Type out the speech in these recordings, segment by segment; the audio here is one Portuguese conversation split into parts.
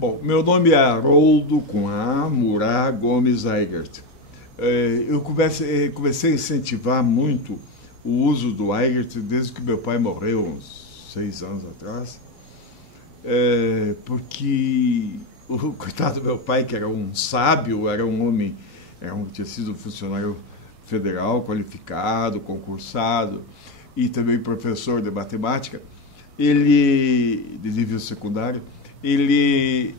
Bom, meu nome é Haroldo com A, Murá Gomes Eigert. Eu comecei a incentivar muito o uso do Eigert desde que meu pai morreu, uns 6 anos atrás, porque o coitado do meu pai, que era um sábio, era um homem, tinha sido um funcionário federal qualificado, concursado e também professor de matemática, ele, de nível secundário, ele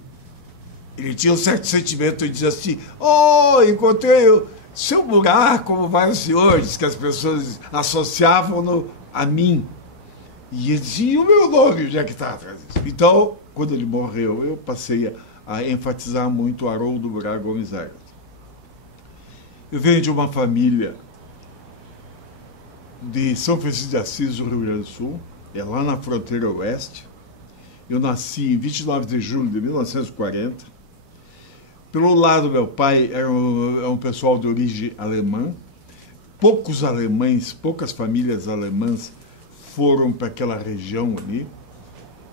tinha um certo sentimento de dizer assim: oh, encontrei o seu Murá, como vai o senhor? Diz que as pessoas associavam-no a mim. E ele dizia: e o meu nome, onde é que está atrás disso? Então, quando ele morreu, eu passei a enfatizar muito o Haroldo Murá Gomes Eigert. Eu venho de uma família de São Francisco de Assis, do Rio Grande do Sul, é lá na fronteira oeste. Eu nasci em 29 de julho de 1940. Pelo lado do meu pai, era um pessoal de origem alemã. Poucos alemães, poucas famílias alemãs foram para aquela região ali.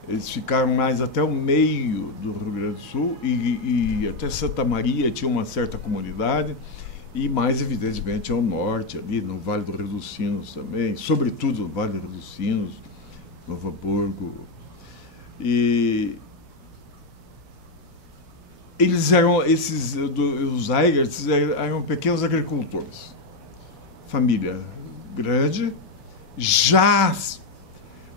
Eles ficaram mais até o meio do Rio Grande do Sul e até Santa Maria tinha uma certa comunidade. E mais, evidentemente, ao norte, ali no Vale do Rio dos Sinos também, sobretudo no Vale do Rio dos Sinos, Novo Hamburgo. E eles eram, os Eigerts eram pequenos agricultores. Família grande. Já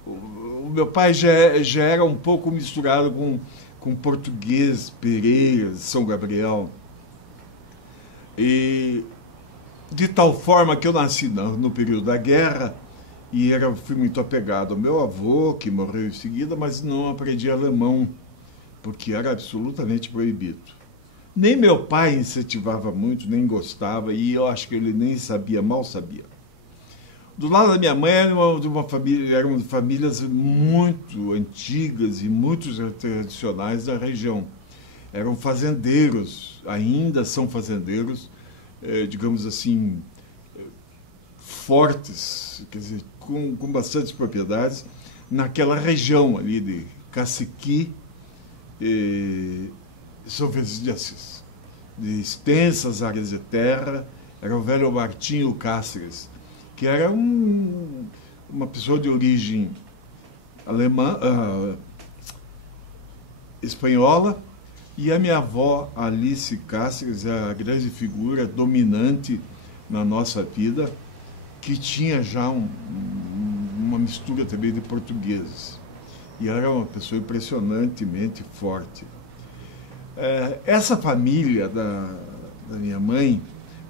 o meu pai já era um pouco misturado com português, Pereira, São Gabriel. E de tal forma que eu nasci no período da guerra e fui muito apegado ao meu avô, que morreu em seguida, mas não aprendi alemão, porque era absolutamente proibido. Nem meu pai incentivava muito, nem gostava, e eu acho que ele nem sabia, mal sabia. Do lado da minha mãe eram famílias muito antigas e muito tradicionais da região. Eram fazendeiros, ainda são fazendeiros, digamos assim, fortes, quer dizer, com bastantes propriedades, naquela região ali de Caciqui e São Francisco de Assis. De extensas áreas de terra, era o velho Martinho Cáceres, que era uma pessoa de origem alemã, espanhola. E a minha avó, Alice Cáceres, é a grande figura dominante na nossa vida, que tinha já uma mistura também de portugueses. E era uma pessoa impressionantemente forte. Essa família da minha mãe,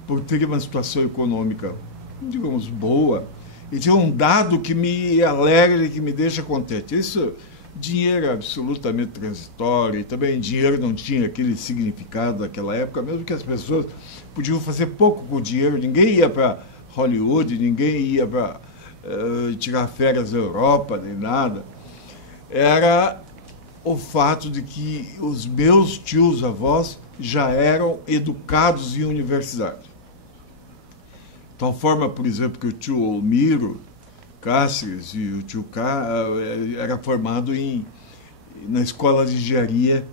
por ter uma situação econômica, digamos, boa, e tinha um dado que me alegra e que me deixa contente. Isso... Dinheiro é absolutamente transitório, e também dinheiro não tinha aquele significado naquela época, mesmo que as pessoas podiam fazer pouco com o dinheiro. Ninguém ia para Hollywood, ninguém ia para tirar férias na Europa, nem nada. Era o fato de que os meus tios-avós já eram educados em universidade. De tal forma, por exemplo, que o tio Olmiro Cáceres e o tio Cá era formado na Escola de Engenharia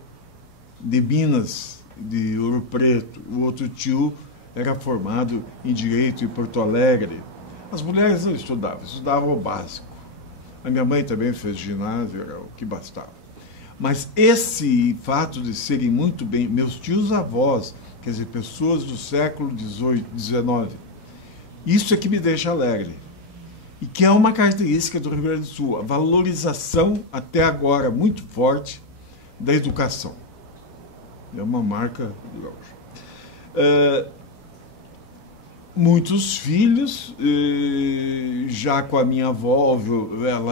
de Minas, de Ouro Preto. O outro tio era formado em Direito em Porto Alegre. As mulheres não estudavam o básico. A minha mãe também fez ginásio, era o que bastava. Mas esse fato de serem muito bem, meus tios-avós, quer dizer, pessoas do século XVIII, XIX, isso é que me deixa alegre. E que é uma característica do Rio Grande do Sul, a valorização, até agora, muito forte, da educação. É uma marca do gaúcho. Muitos filhos, já com a minha avó,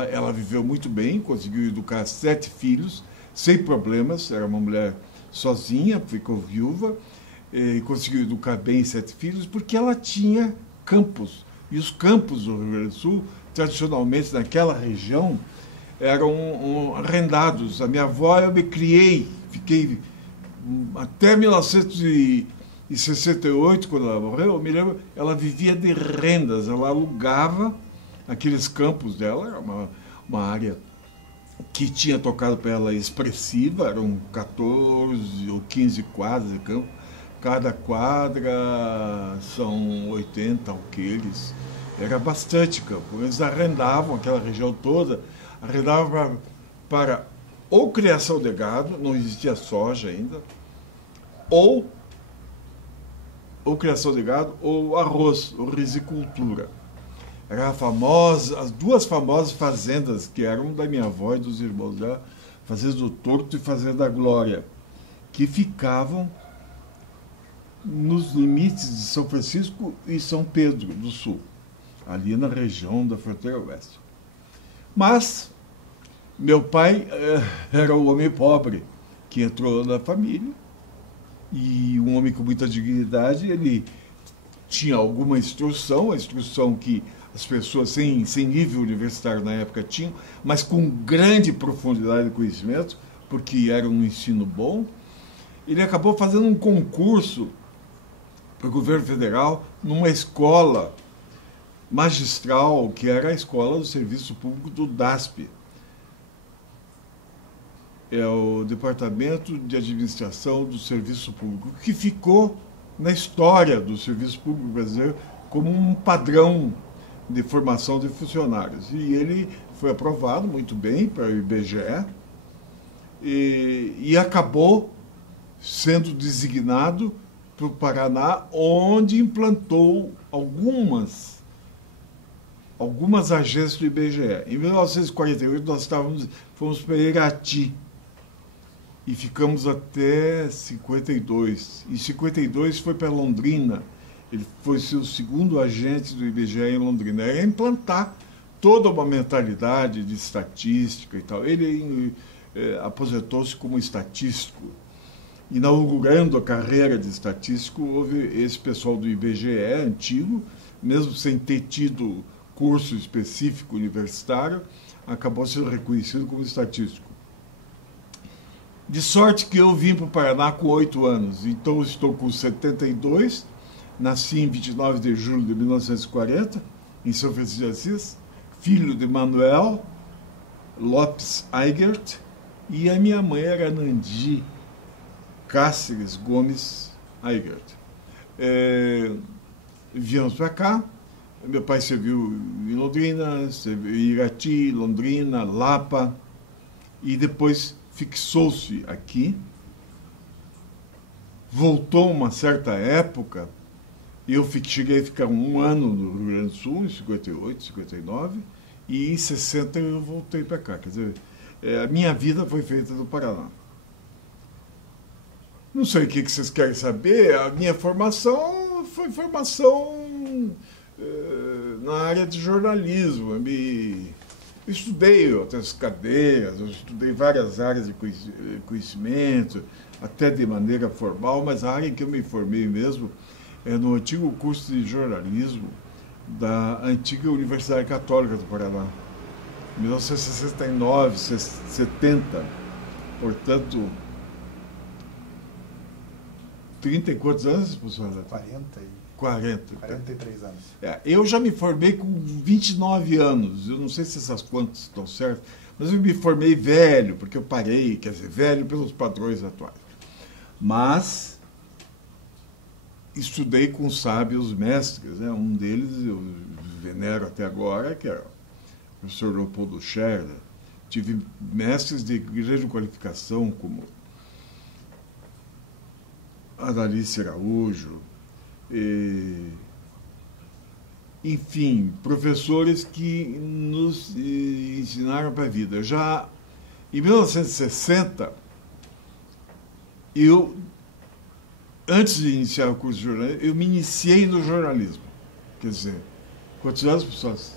ela viveu muito bem, conseguiu educar 7 filhos, sem problemas, era uma mulher sozinha, ficou viúva, conseguiu educar bem 7 filhos, porque ela tinha campos. E os campos do Rio Grande do Sul, tradicionalmente naquela região, eram arrendados. A minha avó, eu me criei, fiquei até 1968, quando ela morreu, eu me lembro, ela vivia de rendas, ela alugava aqueles campos dela, era uma área que tinha tocado para ela Expressiva, eram 14 ou 15 quadras de campo, cada quadra são 80 alqueires, era bastante campo. Eles arrendavam aquela região toda, arrendavam para ou criação de gado, não existia soja ainda, ou criação de gado, ou arroz, ou risicultura. Era a famosa, as duas famosas fazendas que eram da minha avó e dos irmãos dela, Fazenda do Torto e Fazenda da Glória, que ficavam nos limites de São Francisco e São Pedro do Sul, ali na região da fronteira oeste. Mas meu pai era um homem pobre que entrou na família, e um homem com muita dignidade. Ele tinha alguma instrução, a instrução que as pessoas sem nível universitário na época tinham, mas com grande profundidade de conhecimento, porque era um ensino bom. Ele acabou fazendo um concurso para o governo federal numa escola magistral, que era a Escola do Serviço Público do DASP. É o Departamento de Administração do Serviço Público, que ficou na história do Serviço Público brasileiro como um padrão de formação de funcionários. E ele foi aprovado muito bem para o IBGE e acabou sendo designado para o Paraná, onde implantou algumas agências do IBGE. Em 1948, nós fomos para Irati e ficamos até 52. Em 52 foi para Londrina. Ele foi ser o segundo agente do IBGE em Londrina. Era implantar toda uma mentalidade de estatística e tal. Ele aposentou-se como estatístico. Inaugurando a carreira de estatístico, houve esse pessoal do IBGE antigo, mesmo sem ter tido curso específico universitário, acabou sendo reconhecido como estatístico. De sorte que eu vim para o Paraná com 8 anos, então estou com 72, nasci em 29 de julho de 1940, em São Francisco de Assis, filho de Manuel Lopes Eigert, e a minha mãe era Nandi Cáceres Gomes Eigert. Viemos para cá, meu pai serviu em Londrina, serviu em Irati, Londrina, Lapa, e depois fixou-se aqui, voltou uma certa época, eu cheguei a ficar um ano no Rio Grande do Sul, em 58, 59, e em 60 eu voltei para cá. Quer dizer, a minha vida foi feita no Paraná. Não sei o que vocês querem saber, a minha formação foi formação na área de jornalismo. Eu estudei outras cadeiras, eu estudei várias áreas de conhecimento, até de maneira formal, mas a área em que eu me formei mesmo é no antigo curso de jornalismo da antiga Universidade Católica do Paraná, 1969, 70, portanto, 30 e quantos anos, professor? 43 anos. Eu já me formei com 29 anos, eu não sei se essas contas estão certas, mas eu me formei velho, porque eu parei, quer dizer, velho pelos padrões atuais. Mas estudei com sábios mestres, né? Um deles eu venero até agora, que é o professor Leopoldo Scherler. Tive mestres de grande qualificação, como Analice Araújo, enfim, professores que nos ensinaram para a vida. Já em 1960, antes de iniciar o curso de jornalismo, eu me iniciei no jornalismo. Quer dizer, quantos anos, pessoas?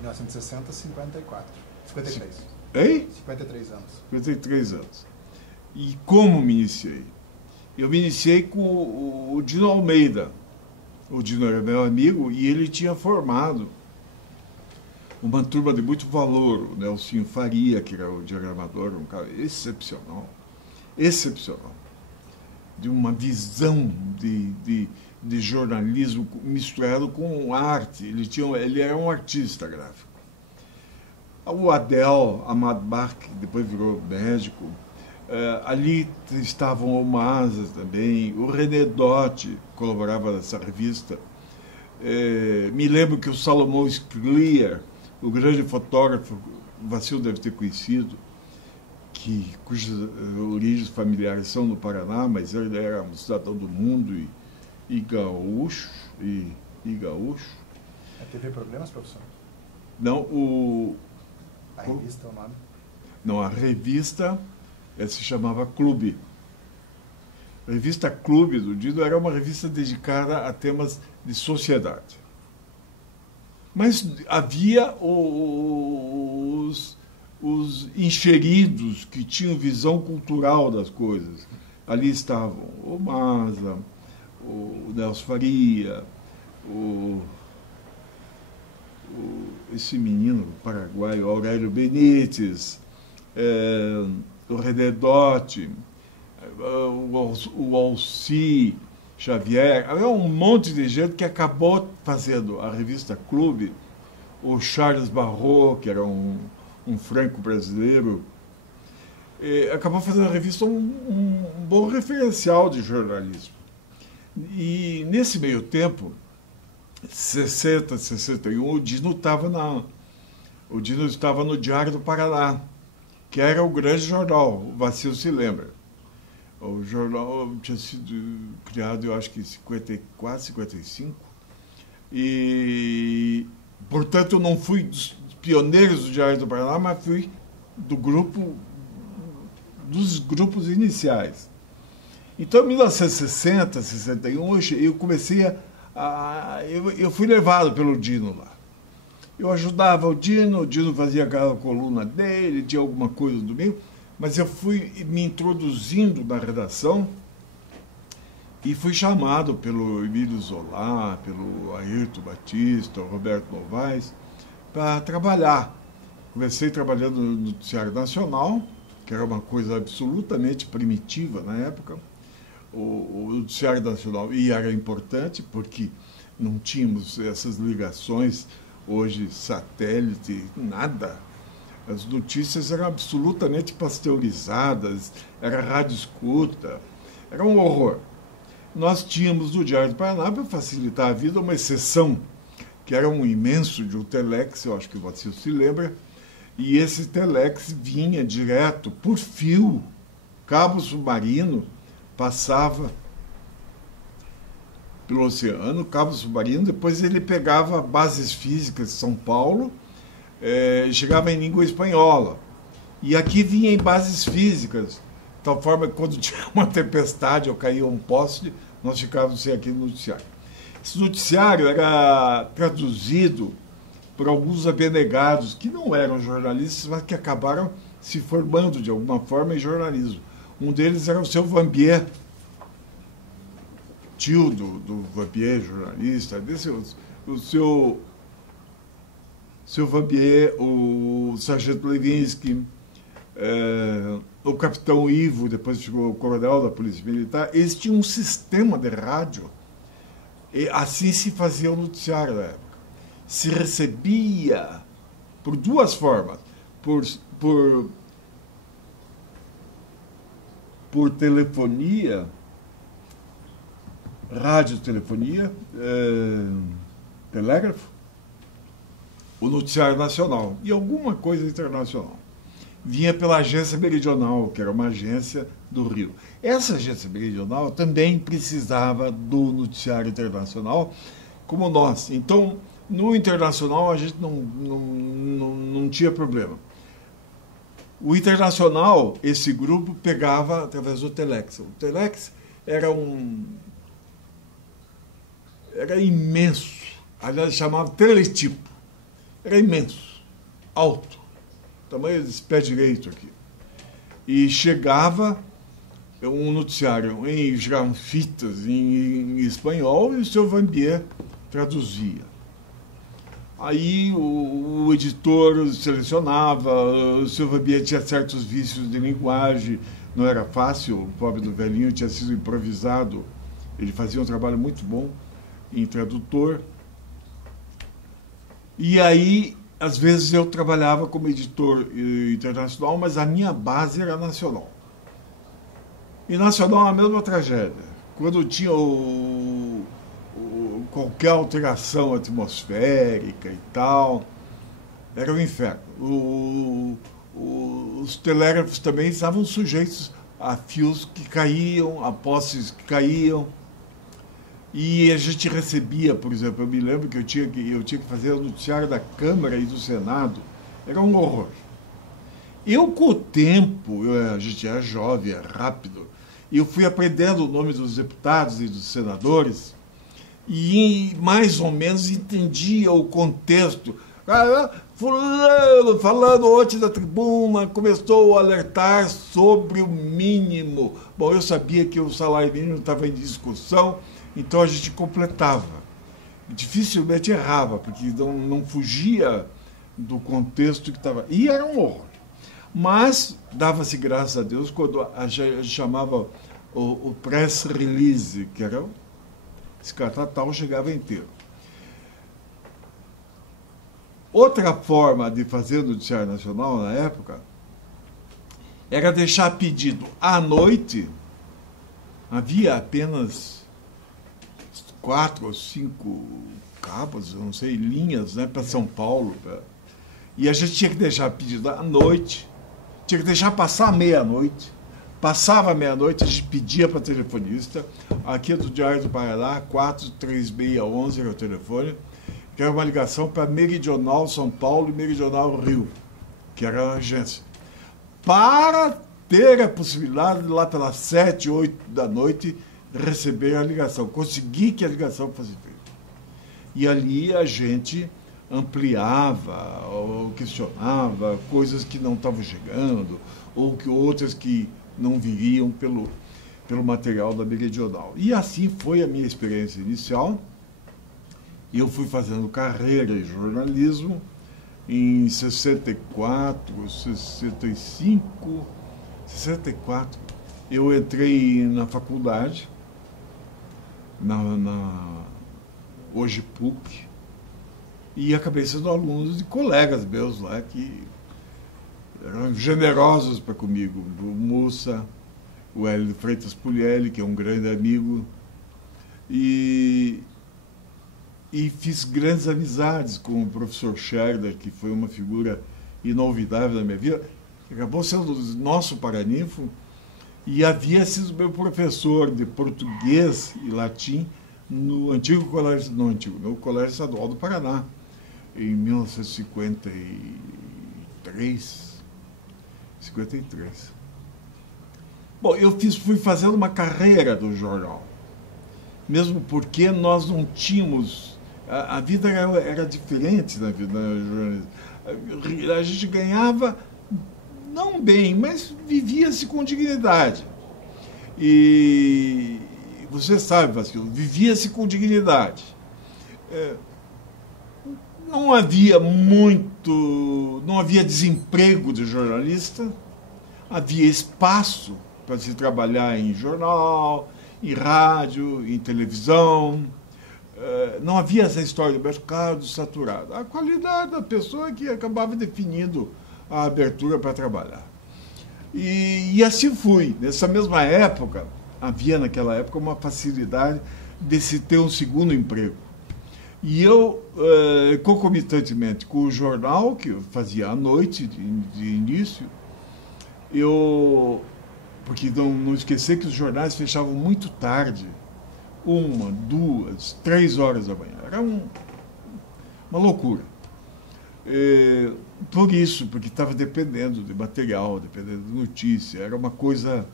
1960, 54. 53. Hein? 53 anos. 53 anos. E como me iniciei? Eu me iniciei com o Dino Almeida. O Dino era meu amigo e ele tinha formado uma turma de muito valor. O Nelsinho Faria, que era o diagramador, um cara excepcional. Excepcional. De uma visão de jornalismo misturado com arte. Ele era um artista gráfico. O Adel Ahmadbar, que depois virou médico, ali estavam o Mazas também, o René Dotti colaborava nessa revista. Me lembro que o Salomão Scliar, o grande fotógrafo, o Vacilo deve ter conhecido, cujas origens familiares são no Paraná, mas ele era um cidadão do mundo e gaúcho. Teve problemas, professor? Não, a revista, o nome? Não, a revista se chamava Clube. A revista Clube do Dino era uma revista dedicada a temas de sociedade. Mas havia os encheridos que tinham visão cultural das coisas. Ali estavam o Maza, o Nelson Faria, esse menino paraguaio, Aurélio Benítez, o René Dotti, o Alci Xavier. Havia um monte de gente que acabou fazendo a revista Clube. O Charles Barrot, que era um franco-brasileiro, acabou fazendo a revista um bom referencial de jornalismo. E, nesse meio tempo, 60, 61, o Dino estava no Diário do Paraná, que era o grande jornal, o Vacilo se lembra. O jornal tinha sido criado, eu acho que em 54, 55, e, portanto, eu não fui dos pioneiros do Diário do Paraná, mas fui dos grupos iniciais. Então, em 1960, 61, eu comecei eu fui levado pelo Dino lá. Eu ajudava o Dino fazia aquela coluna dele, tinha alguma coisa do meio, mas eu fui me introduzindo na redação e fui chamado pelo Emílio Zola, pelo Ayrton Batista, o Roberto Novaes, para trabalhar. Comecei trabalhando no Noticiário Nacional, que era uma coisa absolutamente primitiva na época. O Noticiário Nacional, e era importante porque não tínhamos essas ligações, hoje satélite, nada. As notícias eram absolutamente pasteurizadas, era rádio escuta, era um horror. Nós tínhamos no Diário do Paraná, para facilitar a vida, uma exceção, que era um imenso de um telex, eu acho que o Vacilo se lembra, e esse telex vinha direto, por fio, cabo submarino, passava pelo oceano, cabo submarino, depois ele pegava bases físicas de São Paulo, chegava em língua espanhola. E aqui vinha em bases físicas, de tal forma que quando tinha uma tempestade ou caía um poste, nós ficávamos sem aquele noticiário. Esse noticiário era traduzido por alguns abnegados, que não eram jornalistas, mas que acabaram se formando de alguma forma em jornalismo. Um deles era o seu Vambier, tio do Vambier, jornalista, o seu Vambier, o Sargento Levinsky, o Capitão Ivo, depois ficou o coronel da Polícia Militar. Eles tinham um sistema de rádio, e assim se fazia o noticiário da época. Se recebia por duas formas, por telefonia, radiotelefonia, telégrafo, o Noticiário Nacional e alguma coisa internacional. Vinha pela Agência Meridional, que era uma agência do Rio. Essa agência meridional também precisava do Noticiário Internacional, como nós. Então, no Internacional, a gente não tinha problema. O Internacional, esse grupo, pegava através do Telex. O Telex era imenso. Aliás, chamava teletipo. Era imenso, alto, tamanho desse pé direito aqui. E chegava um noticiário, chegavam fitas em espanhol e o seu Vambier traduzia. Aí o editor selecionava, o seu Vambier tinha certos vícios de linguagem, não era fácil, o pobre do velhinho tinha sido improvisado, ele fazia um trabalho muito bom em tradutor. E aí às vezes eu trabalhava como editor internacional, mas a minha base era nacional. E nacional é a mesma tragédia. Quando tinha qualquer alteração atmosférica e tal, era um inferno. Os telégrafos também estavam sujeitos a fios que caíam, a postes que caíam. E a gente recebia, por exemplo, eu me lembro que eu tinha que fazer o noticiário da Câmara e do Senado. Era um horror. Eu, com o tempo, a gente era jovem, era rápido, e eu fui aprendendo o nome dos deputados e dos senadores e mais ou menos entendia o contexto. Fulano, falando ontem da tribuna, começou a alertar sobre o mínimo. Bom, eu sabia que o salário mínimo estava em discussão, então a gente completava. Dificilmente errava, porque não fugia do contexto que estava. E era um horror. Mas dava-se graças a Deus quando a gente chamava o press release, que era esse catatal chegava inteiro. Outra forma de fazer noticiário nacional na época era deixar pedido à noite. Havia apenas 4 ou 5 cabos, não sei, linhas, né, para São Paulo. E a gente tinha que deixar pedido à noite, tinha que deixar passar meia-noite. Passava meia-noite, a gente pedia para telefonista. Aqui do Diário do Paraná, 43611 era o telefone, que era uma ligação para Meridional São Paulo e Meridional Rio, que era a agência. Para ter a possibilidade de lá pelas 7, 8 da noite receber a ligação, conseguir que a ligação fosse feita. E ali a gente ampliava ou questionava coisas que não estavam chegando, ou que outras que não viriam pelo material da Meridional. E assim foi a minha experiência inicial. Eu fui fazendo carreira em jornalismo em 64, 65, 64. Eu entrei na faculdade, hoje PUC, e acabei sendo aluno de colegas meus lá que eram generosos para comigo. O Mussa, o Hélio Freitas Puglielli, que é um grande amigo, e fiz grandes amizades com o professor Scherder, que foi uma figura inolvidável da minha vida, que acabou sendo nosso paraninfo, e havia sido meu professor de português e latim no antigo colégio, no Colégio Estadual do Paraná, em 1953. Bom, eu fui fazendo uma carreira do jornal, mesmo porque nós não tínhamos... A vida era diferente na vida jornalista. A gente ganhava, não bem, mas vivia-se com dignidade. E você sabe, Vasquez, vivia-se com dignidade. Não havia desemprego de jornalista, havia espaço para se trabalhar em jornal, em rádio, em televisão. Não havia essa história do mercado saturado. A qualidade da pessoa que acabava definindo a abertura para trabalhar. E assim fui. Nessa mesma época, havia naquela época uma facilidade de se ter um segundo emprego. E eu, concomitantemente com o jornal, que eu fazia à noite, de início, porque não esquecer que os jornais fechavam muito tarde, 1, 2, 3 horas da manhã. Era uma loucura. Por isso, porque estava dependendo de material, dependendo de notícia, era uma coisa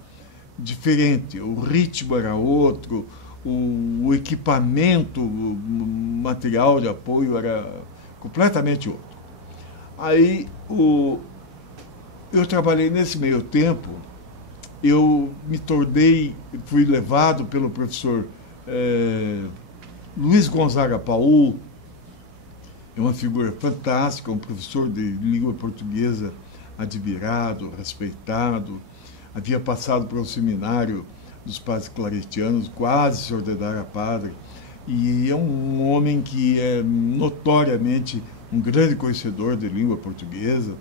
diferente, o ritmo era outro, o equipamento, o material de apoio era completamente outro. Aí, eu trabalhei nesse meio tempo, eu fui levado pelo professor Luiz Gonzaga Paul, é uma figura fantástica, um professor de língua portuguesa admirado, respeitado, havia passado por um seminário dos padres claretianos, quase se ordenar a padre, e é um homem que é notoriamente um grande conhecedor de língua portuguesa,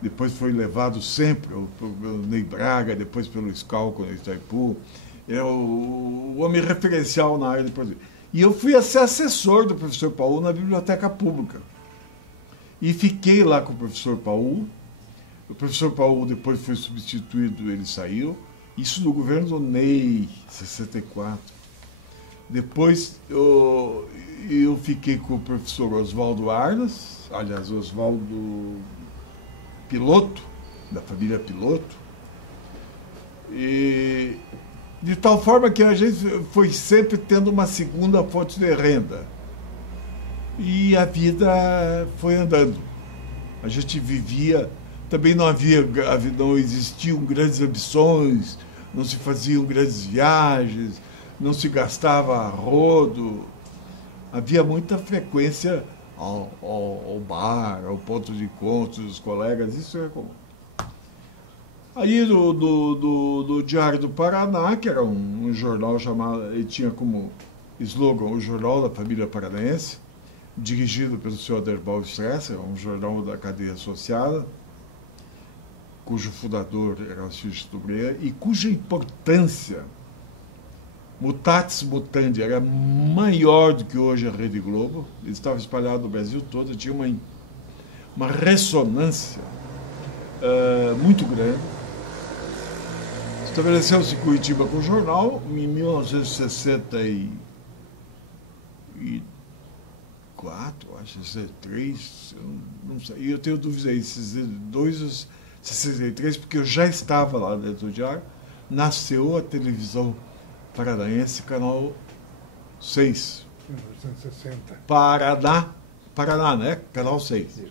depois foi levado sempre pelo Ney Braga, depois pelo Scalco no Itaipu, é o homem referencial na área de português. E eu fui ser assessor do professor Paul na Biblioteca Pública. E fiquei lá com o professor Paul. O professor Paul depois foi substituído, ele saiu. Isso no governo do Ney, 64. Depois eu fiquei com o professor Oswaldo Arnas, aliás, Oswaldo Piloto, da família Piloto. E de tal forma que a gente foi sempre tendo uma segunda fonte de renda. E a vida foi andando. A gente vivia, também não existiam grandes ambições, não se faziam grandes viagens, não se gastava a rodo. Havia muita frequência ao bar, ao ponto de encontro dos colegas, isso é comum. Aí do Diário do Paraná, que era um jornal chamado, ele tinha como slogan o Jornal da Família Paranaense, dirigido pelo senhor Aderbal Stresser, um jornal da cadeia associada, cujo fundador era o Alcides Tobreia, e cuja importância, mutatis mutandi, era maior do que hoje a Rede Globo. Ele estava espalhado no Brasil todo, tinha uma ressonância muito grande. Estabeleceu-se em Curitiba com o jornal em 1964, acho, 63, eu não sei, e eu tenho dúvidas aí, 62 63, porque eu já estava lá dentro do diário. Nasceu a televisão paranaense, canal 6. 1960. Paraná, né? Canal 6.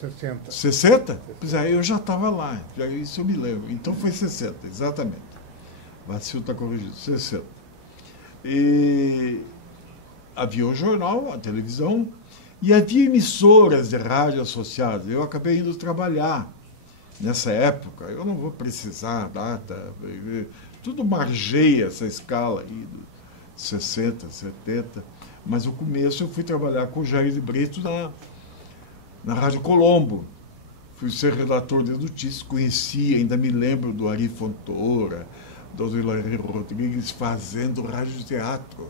60. 60? Pois é, eu já estava lá, isso eu me lembro. Então foi 60, exatamente. Vacilo está corrigido, 60. E havia o jornal, a televisão, e havia emissoras de rádio associadas. Eu acabei indo trabalhar nessa época. Eu não vou precisar data, tudo margeia essa escala aí, 60, 70. Mas no começo eu fui trabalhar com o Jair de Brito na Rádio Colombo. Fui ser redator de notícias, conheci, ainda me lembro do Ari Fontoura, do Hilary Rodrigues fazendo radioteatro.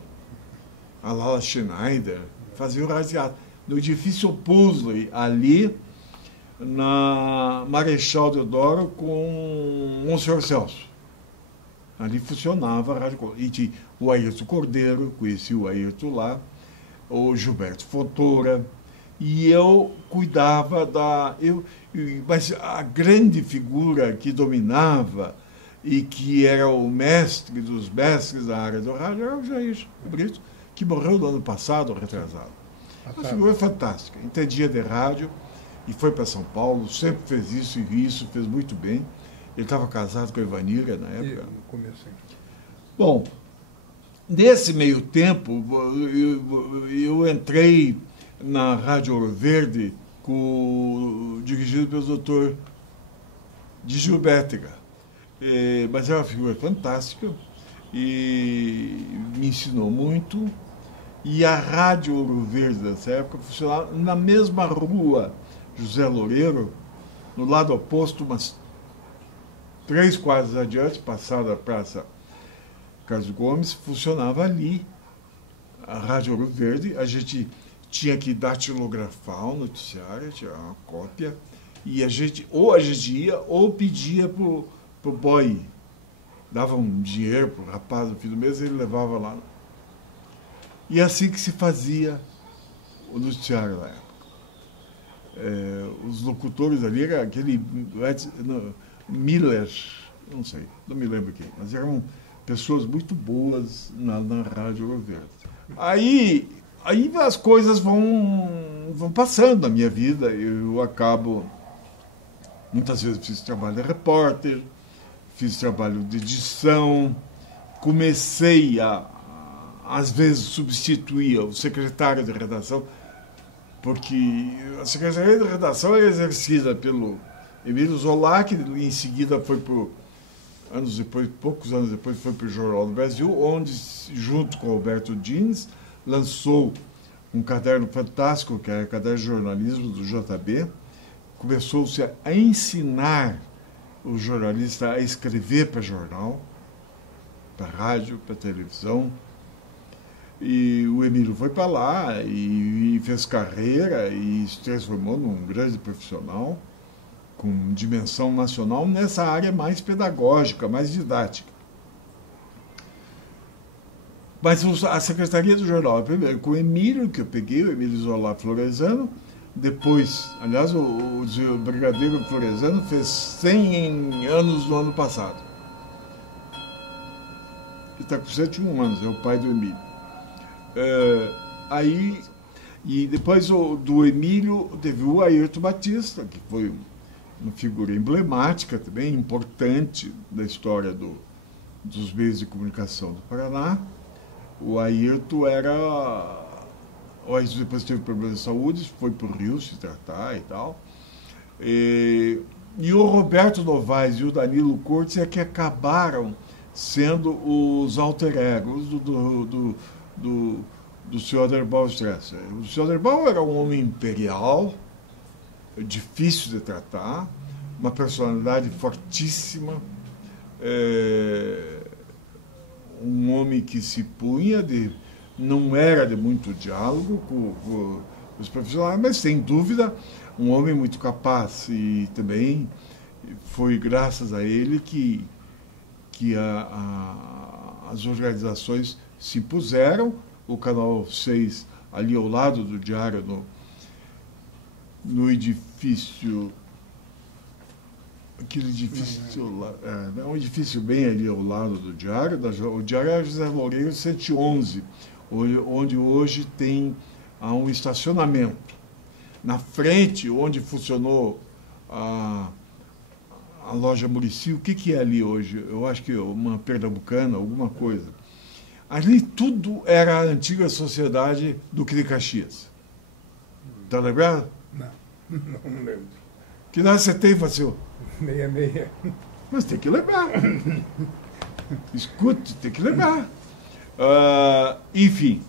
A Lala Schneider fazia o radioteatro. No edifício Pusley, ali na Marechal Deodoro com o Sr. Celso. Ali funcionava a Rádio Colombo. E tinha o Ayrton Cordeiro, conheci o Ayrton lá, o Gilberto Fontoura, e eu cuidava mas a grande figura que dominava e que era o mestre dos mestres da área do rádio era o Jair Brito, que morreu no ano passado, retrasado. Uma figura fantástica, entendia de rádio e foi para São Paulo, sempre fez isso e isso, fez muito bem. Ele estava casado com a Ivanira na época. Bom, nesse meio tempo, eu entrei na Rádio Ouro Verde, dirigido pelo doutor de Gilbértega. Mas era uma figura fantástica e me ensinou muito. E a Rádio Ouro Verde dessa época funcionava na mesma rua José Loureiro, no lado oposto, umas 3 quadras adiante, passada a Praça Carlos Gomes, funcionava ali a Rádio Ouro Verde. A gente tinha que datilografar o noticiário, tirar uma cópia, e a gente ia ou pedia pro boy, dava um dinheiro pro rapaz no fim do mês, ele levava lá. E assim que se fazia o noticiário na época. Os locutores ali eram aquele Miller, não sei, não me lembro quem, mas eram pessoas muito boas na Rádio Ouro Verde. Aí as coisas vão passando na minha vida. Eu acabo, muitas vezes fiz trabalho de repórter, fiz trabalho de edição, comecei às vezes substituir o secretário de redação, porque a secretaria de redação era exercida pelo Emílio Zola, que em seguida foi poucos anos depois, foi para o Jornal do Brasil, onde, junto com Alberto Dines, lançou um caderno fantástico, que era o caderno de jornalismo do JB. Começou-se a ensinar o jornalista a escrever para jornal, para rádio, para televisão. E o Emílio foi para lá e fez carreira e se transformou num grande profissional com dimensão nacional nessa área mais pedagógica, mais didática. Mas a Secretaria do Jornal, primeiro com o Emílio, que eu peguei, o Emílio Zola Floresano. Depois, aliás, o Brigadeiro Floresano fez 100 anos no ano passado. Ele está com 101 anos, é o pai do Emílio. E depois do Emílio teve o Ayrton Batista, que foi uma figura emblemática também, importante da história dos meios de comunicação do Paraná. O Ayrton era... O Ayrton depois teve problemas de saúde, foi para o Rio se tratar e tal. E o Roberto Novaes e o Danilo Cortes é que acabaram sendo os alter egos do Sr. Aderbal Stresser. O Sr. Aderbal era um homem imperial, difícil de tratar, uma personalidade fortíssima, um homem que se punha não era de muito diálogo com os profissionais, mas sem dúvida um homem muito capaz, e também foi graças a ele que as organizações se impuseram. O Canal 6 ali ao lado do Diário, no edifício, aquele edifício lá, um edifício bem ali ao lado do Diário, o Diário é José Loureiro 111, onde hoje tem um estacionamento. Na frente, onde funcionou a loja Muricy, o que é ali hoje? Eu acho que é uma pernambucana, alguma coisa. Ali tudo era a antiga sociedade Duque de Caxias. Está lembrado? Não lembro. Que idade você tem, Facil? 66. Mas tem que lembrar. Escute, tem que lembrar. Enfim,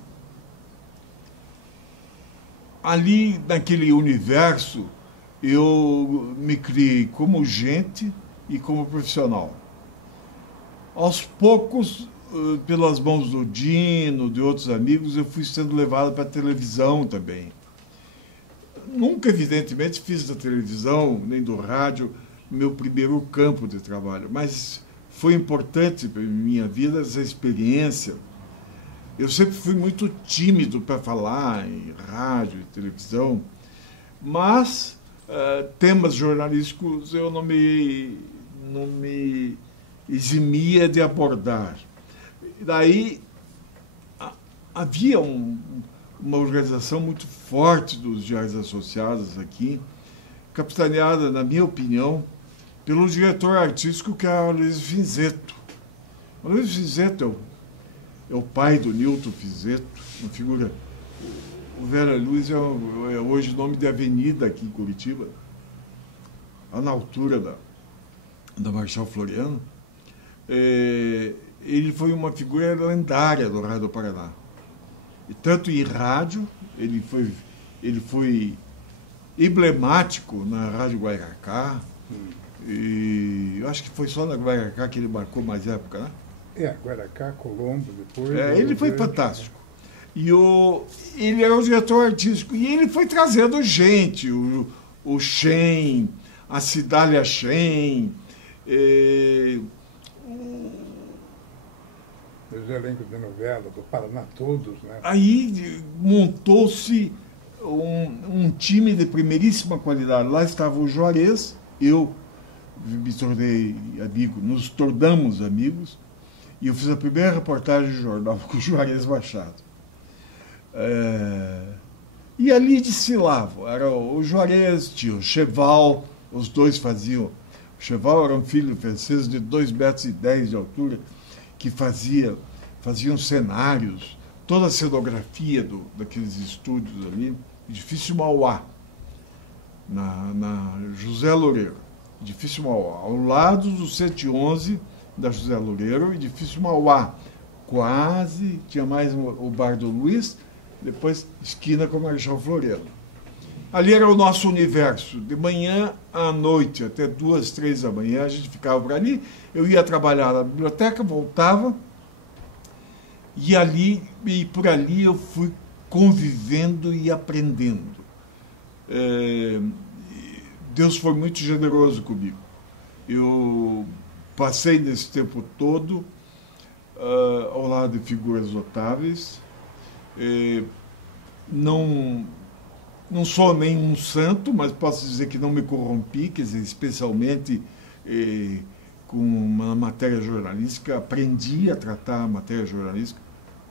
ali naquele universo eu me criei como gente e como profissional. Aos poucos, pelas mãos do Dino, de outros amigos, eu fui sendo levado para a televisão também. Nunca, evidentemente, fiz da televisão, nem do rádio, meu primeiro campo de trabalho, mas foi importante para a minha vida essa experiência. Eu sempre fui muito tímido para falar em rádio e televisão, mas temas jornalísticos eu não me eximia de abordar. Daí havia uma organização muito forte dos diários associados aqui, capitaneada, na minha opinião, pelo diretor artístico, que era o Luiz Finzetto. O Luiz Finzetto é o pai do Nilton Finzetto, uma figura... O Vera Luz é hoje nome de avenida aqui em Curitiba, na altura da Marechal Floriano. Ele foi uma figura lendária do Rádio do Paraná. E tanto em rádio, ele foi emblemático na Rádio Guairacá. E eu acho que foi só na Guairacá que ele marcou mais época, né? Guairacá, Colombo, depois... ele foi fantástico. E ele era o diretor artístico. E ele foi trazendo gente, o Shen, a Cidália Shen, os elencos de novela do Paraná todos, né? Aí montou-se um time de primeiríssima qualidade. Lá estava o Juarez, eu me tornei amigo, nos tornamos amigos, e eu fiz a primeira reportagem de jornal com o Juarez Machado. E ali desfilavam, era o Juarez, tinha o Cheval, os dois faziam. O Cheval era um filho francês de 2,10 metros de altura, que faziam cenários, toda a cenografia daqueles estúdios ali, edifício Mauá, na José Loureiro, edifício Mauá, ao lado do 111 da José Loureiro, edifício Mauá, quase, tinha mais o Bar do Luiz, depois esquina com a Marechal Floriano. Ali era o nosso universo. De manhã à noite, até 2, 3 da manhã, a gente ficava por ali. Eu ia trabalhar na biblioteca, voltava, e por ali eu fui convivendo e aprendendo. Deus foi muito generoso comigo. Eu passei nesse tempo todo ao lado de figuras notáveis. Não sou nenhum santo, mas posso dizer que não me corrompi, quer dizer, especialmente com uma matéria jornalística. Aprendi a tratar a matéria jornalística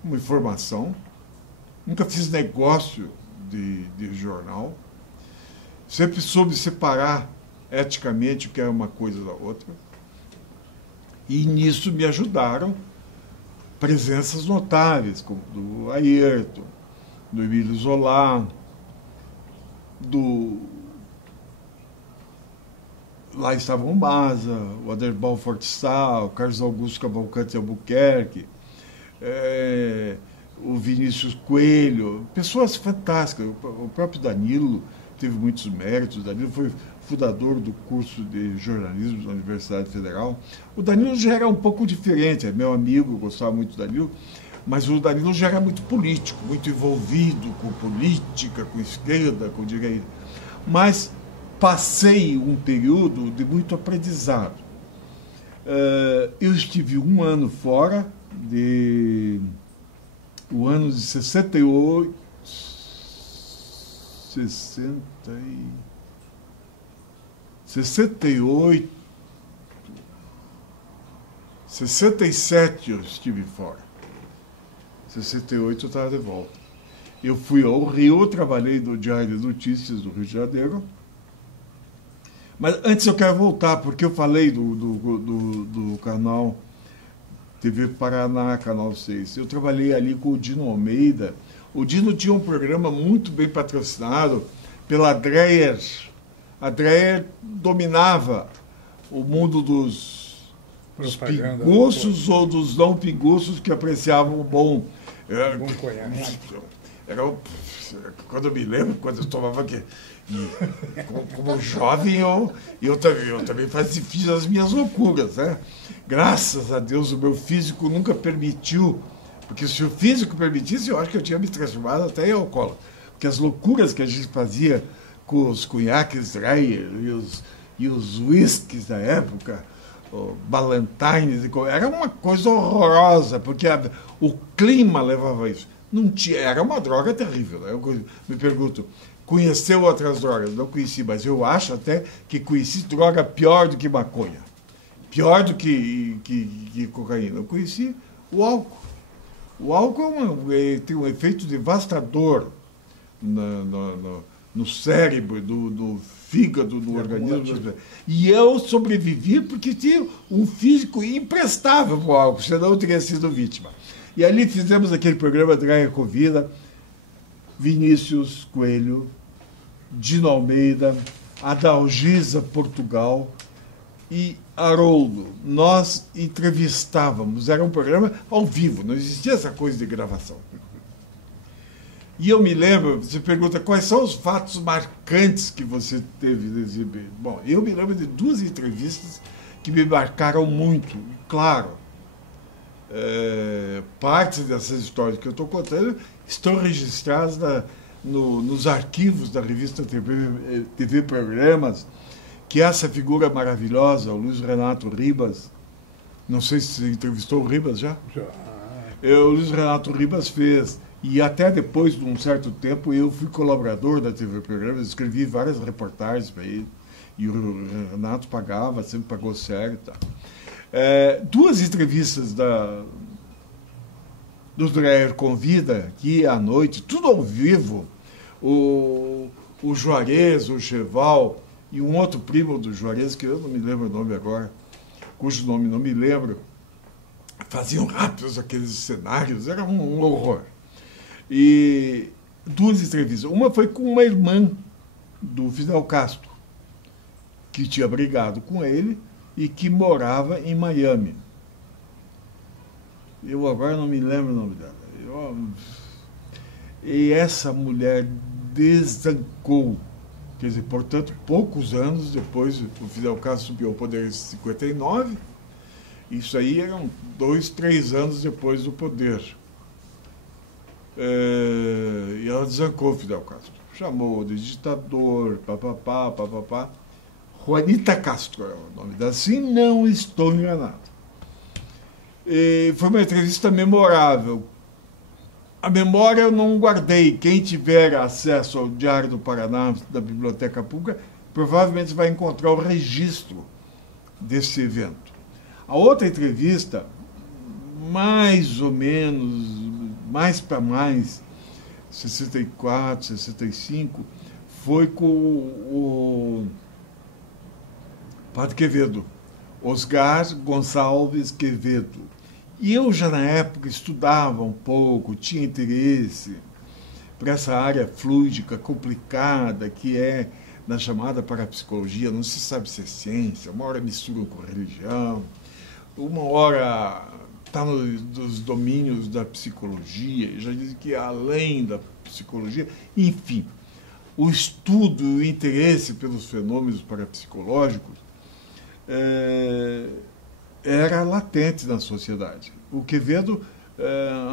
como informação. Nunca fiz negócio de jornal. Sempre soube separar eticamente o que era uma coisa da outra. E nisso me ajudaram presenças notáveis, como do Ayrton, do Emílio Zola, lá estavam o Maza, o Aderbal Fortissal, o Carlos Augusto Cavalcante Albuquerque, o Vinícius Coelho, pessoas fantásticas. O próprio Danilo teve muitos méritos. O Danilo foi fundador do curso de jornalismo da Universidade Federal. O Danilo já era um pouco diferente, é meu amigo, eu gostava muito do Danilo, mas o Danilo já era muito político, muito envolvido com política, com esquerda, com direita. Mas passei um período de muito aprendizado. Eu estive um ano fora, o ano de 68, 67 eu estive fora. 68 eu estava de volta. Eu fui ao Rio, eu trabalhei no Diário de Notícias do Rio de Janeiro. Mas antes eu quero voltar, porque eu falei do canal TV Paraná, Canal 6. Eu trabalhei ali com o Dino Almeida. O Dino tinha um programa muito bem patrocinado pela Dreyer. A Dreyer dominava o mundo dos pinguços ou dos não pinguços que apreciavam o bom. Bom conhaque. Quando eu me lembro, quando eu tomava aqui, como jovem, eu também fiz as minhas loucuras, né? Graças a Deus o meu físico nunca permitiu, porque se o físico permitisse, eu acho que eu tinha me transformado até em alcoólatra. Porque as loucuras que a gente fazia com os cunhaques Dreyer e os whiskies da época, Ballantines, era uma coisa horrorosa, porque o clima levava a isso. Não tinha, era uma droga terrível. Né? Eu me pergunto, conheceu outras drogas? Não conheci, mas eu acho até que conheci droga pior do que maconha, pior do que cocaína. Eu conheci o álcool. O álcool tem um efeito devastador no cérebro, no fígado, no organismo. E eu sobrevivi porque tinha um físico imprestável para o álcool, senão eu teria sido vítima. E ali fizemos aquele programa Dreyer Convida, Vinícius Coelho, Dino Almeida, Adalgisa Portugal e Haroldo. Nós entrevistávamos, era um programa ao vivo, não existia essa coisa de gravação. E eu me lembro, você pergunta quais são os fatos marcantes que você teve nesse meio. Bom, eu me lembro de 2 entrevistas que me marcaram muito. Claro, partes dessas histórias que eu estou contando estão registradas nos arquivos da revista TV Programas, que essa figura maravilhosa, o Luiz Renato Ribas, não sei se você entrevistou o Ribas já? Já. O Luiz Renato Ribas fez. E até depois de um certo tempo eu fui colaborador da TV Programas, escrevi várias reportagens para ele, e o Renato pagava, sempre pagou sério. Tá. 2 entrevistas do Dreyer Convida, que à noite, tudo ao vivo, o Juarez, o Cheval, e um outro primo do Juarez, que eu não me lembro o nome agora, cujo nome não me lembro, faziam rápidos aqueles cenários, era um horror. E 2 entrevistas. Uma foi com uma irmã do Fidel Castro, que tinha brigado com ele e que morava em Miami. Eu agora não me lembro o nome dela. e essa mulher desancou. Quer dizer, portanto, poucos anos depois, o Fidel Castro subiu ao poder em 59, isso aí eram 2, 3 anos depois do poder. E ela desancou o Fidel Castro. Chamou de ditador, papapá, papapá. Juanita Castro é o nome dela, se não estou enganado. E foi uma entrevista memorável. A memória eu não guardei. Quem tiver acesso ao Diário do Paraná, da Biblioteca Pública, provavelmente vai encontrar o registro desse evento. A outra entrevista, mais ou menos, mais para mais, 64, 65, foi com o Padre Quevedo, Osgar Gonçalves Quevedo. E eu já na época estudava um pouco, tinha interesse para essa área fluídica, complicada, que é na chamada parapsicologia, não se sabe se é ciência, uma hora mistura com religião, uma hora está nos domínios da psicologia, já dizem que é além da psicologia, enfim, o estudo e o interesse pelos fenômenos parapsicológicos era latente na sociedade. O Quevedo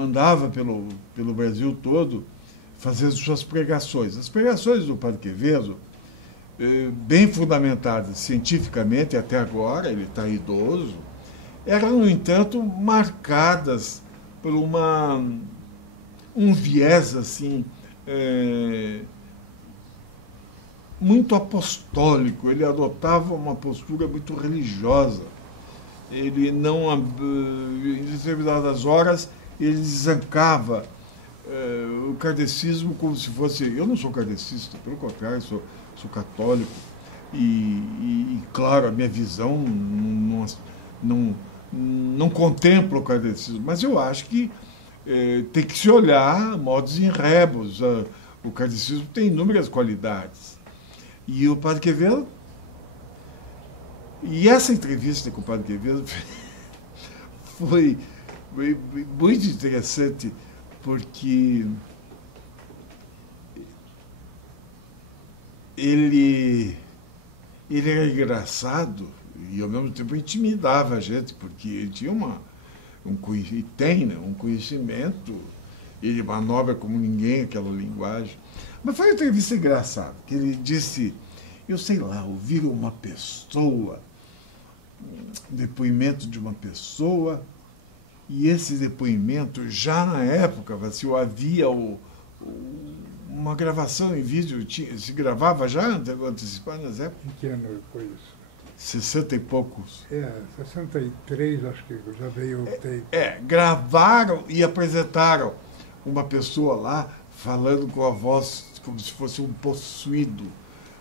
andava pelo Brasil todo fazendo suas pregações. As pregações do Padre Quevedo, bem fundamentadas cientificamente até agora, ele está idoso, eram, no entanto, marcadas por um viés assim, muito apostólico. Ele adotava uma postura muito religiosa. Ele não, em determinadas horas, ele desancava o kardecismo como se fosse... Eu não sou kardecista, pelo contrário, sou católico. E, claro, a minha visão não contempla o kardecismo, mas eu acho que tem que se olhar modos em rebus. O kardecismo tem inúmeras qualidades. E o Padre Quevedo... E essa entrevista com o Padre Quevedo foi muito interessante, porque ele era engraçado e, ao mesmo tempo, intimidava a gente, porque ele tinha um conhecimento, ele manobra como ninguém aquela linguagem. Mas foi uma entrevista engraçada, que ele disse, eu sei lá, ouvir uma pessoa, depoimento de uma pessoa, e esse depoimento, já na época, assim, havia uma gravação em vídeo, se gravava já antecipado nas épocas? Em que ano foi isso? 60 e poucos. 63, acho que já veio o tape. Gravaram e apresentaram uma pessoa lá, falando com a voz como se fosse um possuído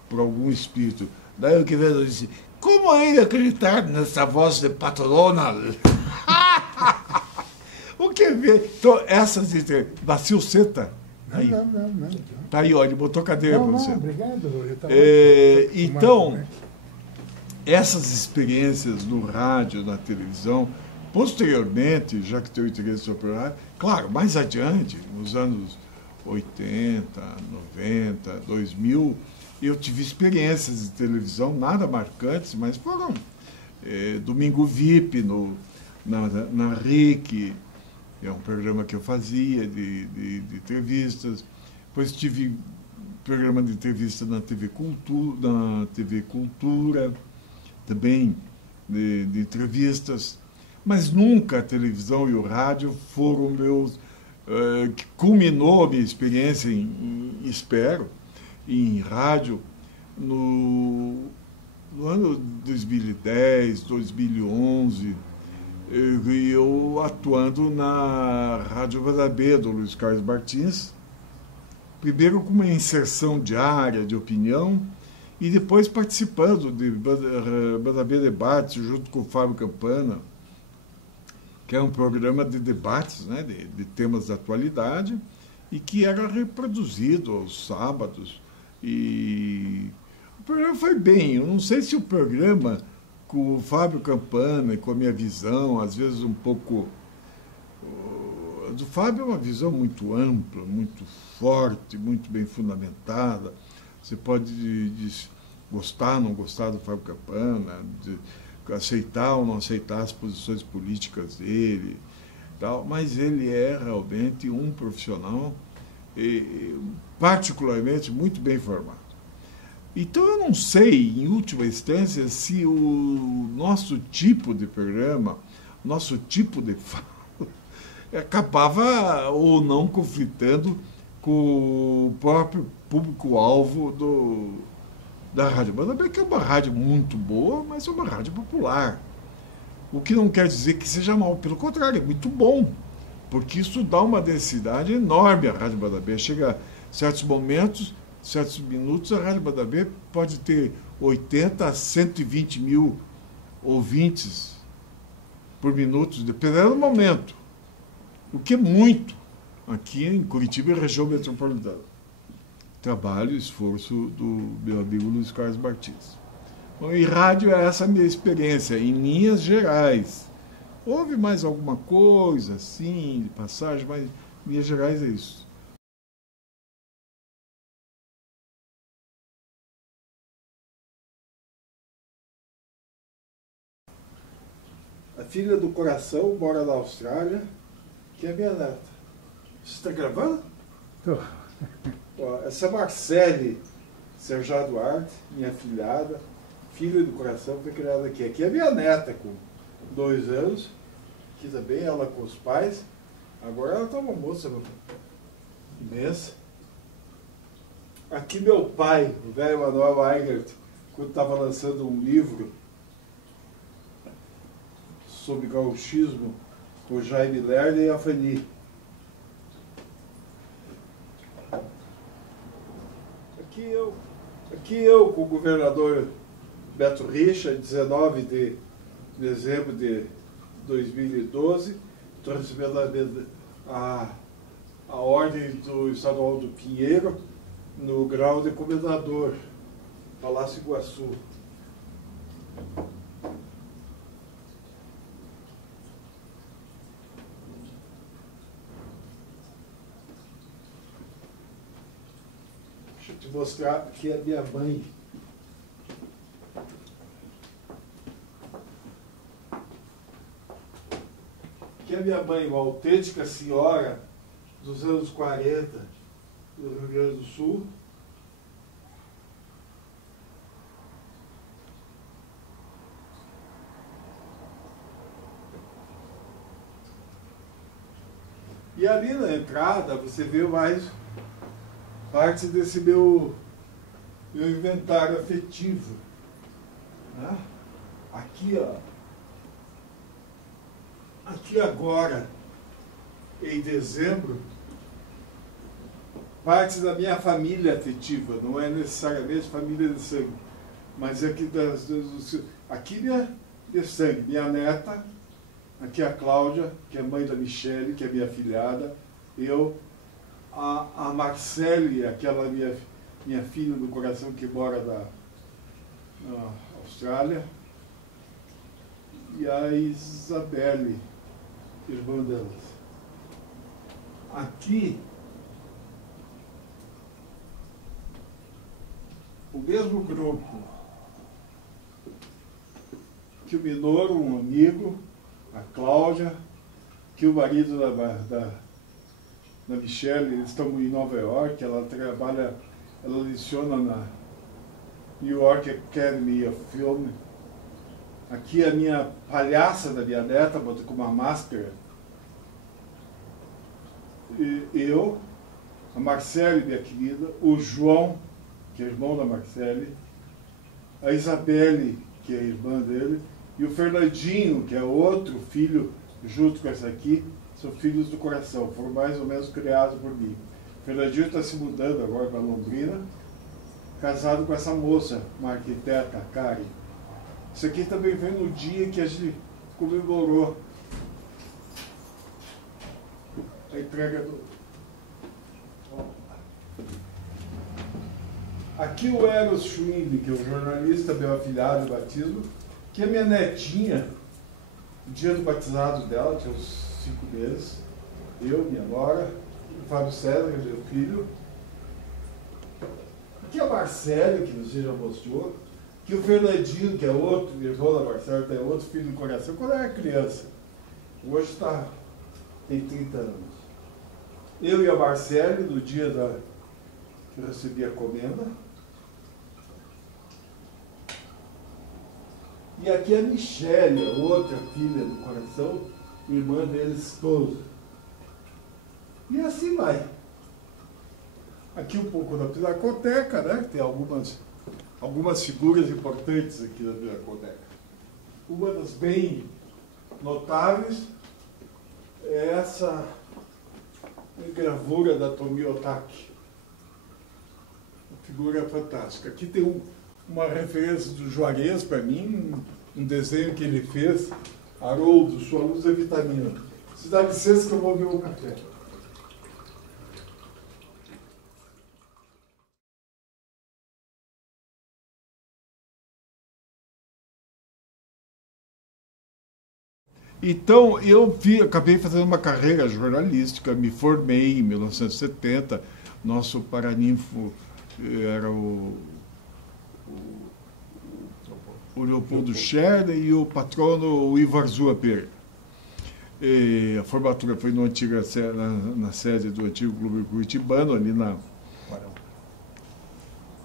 por algum espírito. Daí o Quevedo disse, como ainda acreditar nessa voz de patrona? O Quevedo... Então, essas entrevistas... Nasceu Seta? Não. Tá aí, ó, ele botou cadeira para você. Não, obrigado. Então, essas experiências no rádio, na televisão, posteriormente, já que teu interesse sobre o rádio, claro, mais adiante, nos anos 80, 90, 2000, eu tive experiências de televisão, nada marcantes, mas foram Domingo VIP na RIC, é um programa que eu fazia de entrevistas. Depois tive programa de entrevista na TV Cultura, também de entrevistas. Mas nunca a televisão e o rádio foram meus... que culminou a minha experiência, espero, em rádio, no ano 2010, 2011, eu atuando na Rádio Badabé, do Luiz Carlos Martins, primeiro com uma inserção diária de opinião, e depois participando de Badabé Debates, junto com o Fábio Campana, que é um programa de debates, né, de temas da atualidade, e que era reproduzido aos sábados. E o programa foi bem. Eu não sei se o programa, com o Fábio Campana e com a minha visão, às vezes um pouco do Fábio é uma visão muito ampla, muito forte, muito bem fundamentada. Você pode gostar ou não gostar do Fábio Campana, aceitar ou não aceitar as posições políticas dele, tal, mas ele é realmente um profissional particularmente muito bem formado. Então eu não sei, em última instância, se o nosso tipo de programa, nosso tipo de fala, acabava ou não conflitando com o próprio público-alvo da Rádio Banda B, que é uma rádio muito boa, mas é uma rádio popular. O que não quer dizer que seja mal, pelo contrário, é muito bom, porque isso dá uma densidade enorme à Rádio Banda B. Chega a certos momentos, certos minutos, a Rádio Banda B pode ter 80 a 120 mil ouvintes por minuto, dependendo do momento, o que é muito aqui em Curitiba e região metropolitana. Trabalho e esforço do meu amigo Luiz Carlos Martins. Bom, e rádio é essa minha experiência, em linhas gerais. Houve mais alguma coisa, assim, de passagem, mas em linhas gerais é isso. A filha do coração mora na Austrália, que é minha neta. Você está gravando? Estou. Essa é Marcele Serjá Duarte, minha afilhada, filha do coração, foi criada aqui. Aqui é minha neta, com 2 anos, aqui também, ela com os pais. Agora ela está uma moça imensa. Aqui meu pai, o velho Manuel Eigert, quando estava lançando um livro sobre gauchismo, com Jaime Lerner e a Fanny. Aqui eu com o governador Beto Richa, 19 de dezembro de 2012, estou recebendo a ordem do Estadual do Pinheiro no grau de comendador, Palácio Iguaçu. Deixa eu te mostrar aqui a minha mãe. Aqui é a minha mãe, uma autêntica senhora dos anos 40 do Rio Grande do Sul. E ali na entrada você vê mais parte desse meu inventário afetivo. Né? Aqui, ó. Aqui agora, em dezembro, parte da minha família afetiva, não é necessariamente família de sangue, mas aqui aqui de sangue, minha neta, aqui a Cláudia, que é mãe da Michele, que é minha afilhada, eu, a Marcele, aquela minha filha do coração que mora na Austrália, e a Isabelle, irmã delas. Aqui, o mesmo grupo que o Minoro, um amigo, a Cláudia, que o marido da Michelle, eles estão em Nova York, ela trabalha, ela leciona na New York Academy of Film. Aqui a minha palhaça da minha neta, bota com uma máscara. E eu, a Marcele, minha querida, o João, que é irmão da Marcele, a Isabelle, que é irmã dele, e o Fernandinho, que é outro filho, junto com essa aqui, são filhos do coração, foram mais ou menos criados por mim. O Fernandinho está se mudando agora para Londrina, casado com essa moça, uma arquiteta, a Karen. Isso aqui também vem no dia que a gente comemorou a entrega do... Aqui o Eros Schwinde, que é o jornalista, meu afilhado de batismo, que é minha netinha, o dia do batizado dela, tinha uns 5 meses. eu, minha nora, o Fábio César, que é meu filho, aqui a Marcelo, que você já mostrou, que o Fernandinho, que é outro, irmão da Marcelo, tem outro filho do coração, quando era criança. Hoje tem 30 anos. Eu e a Marcelo, no dia que eu recebi a comenda. E aqui a Michele, a outra filha do coração, irmã deles todos. E assim vai. Aqui um pouco da Pinacoteca, né? Tem algumas figuras importantes aqui da Pinacoteca. Uma das bem notáveis é essa gravura da Tomi Otaki. Uma figura fantástica. Aqui tem uma referência do Juarez, para mim, um desenho que ele fez, Haroldo, sua luz é vitamina. Se dá licença que eu vou ver o café. Então, acabei fazendo uma carreira jornalística, me formei em 1970, nosso paraninfo era o Leopoldo Scherder e o patrono o Ivar Zua Pereira. A formatura foi na sede do antigo Clube Curitibano, ali na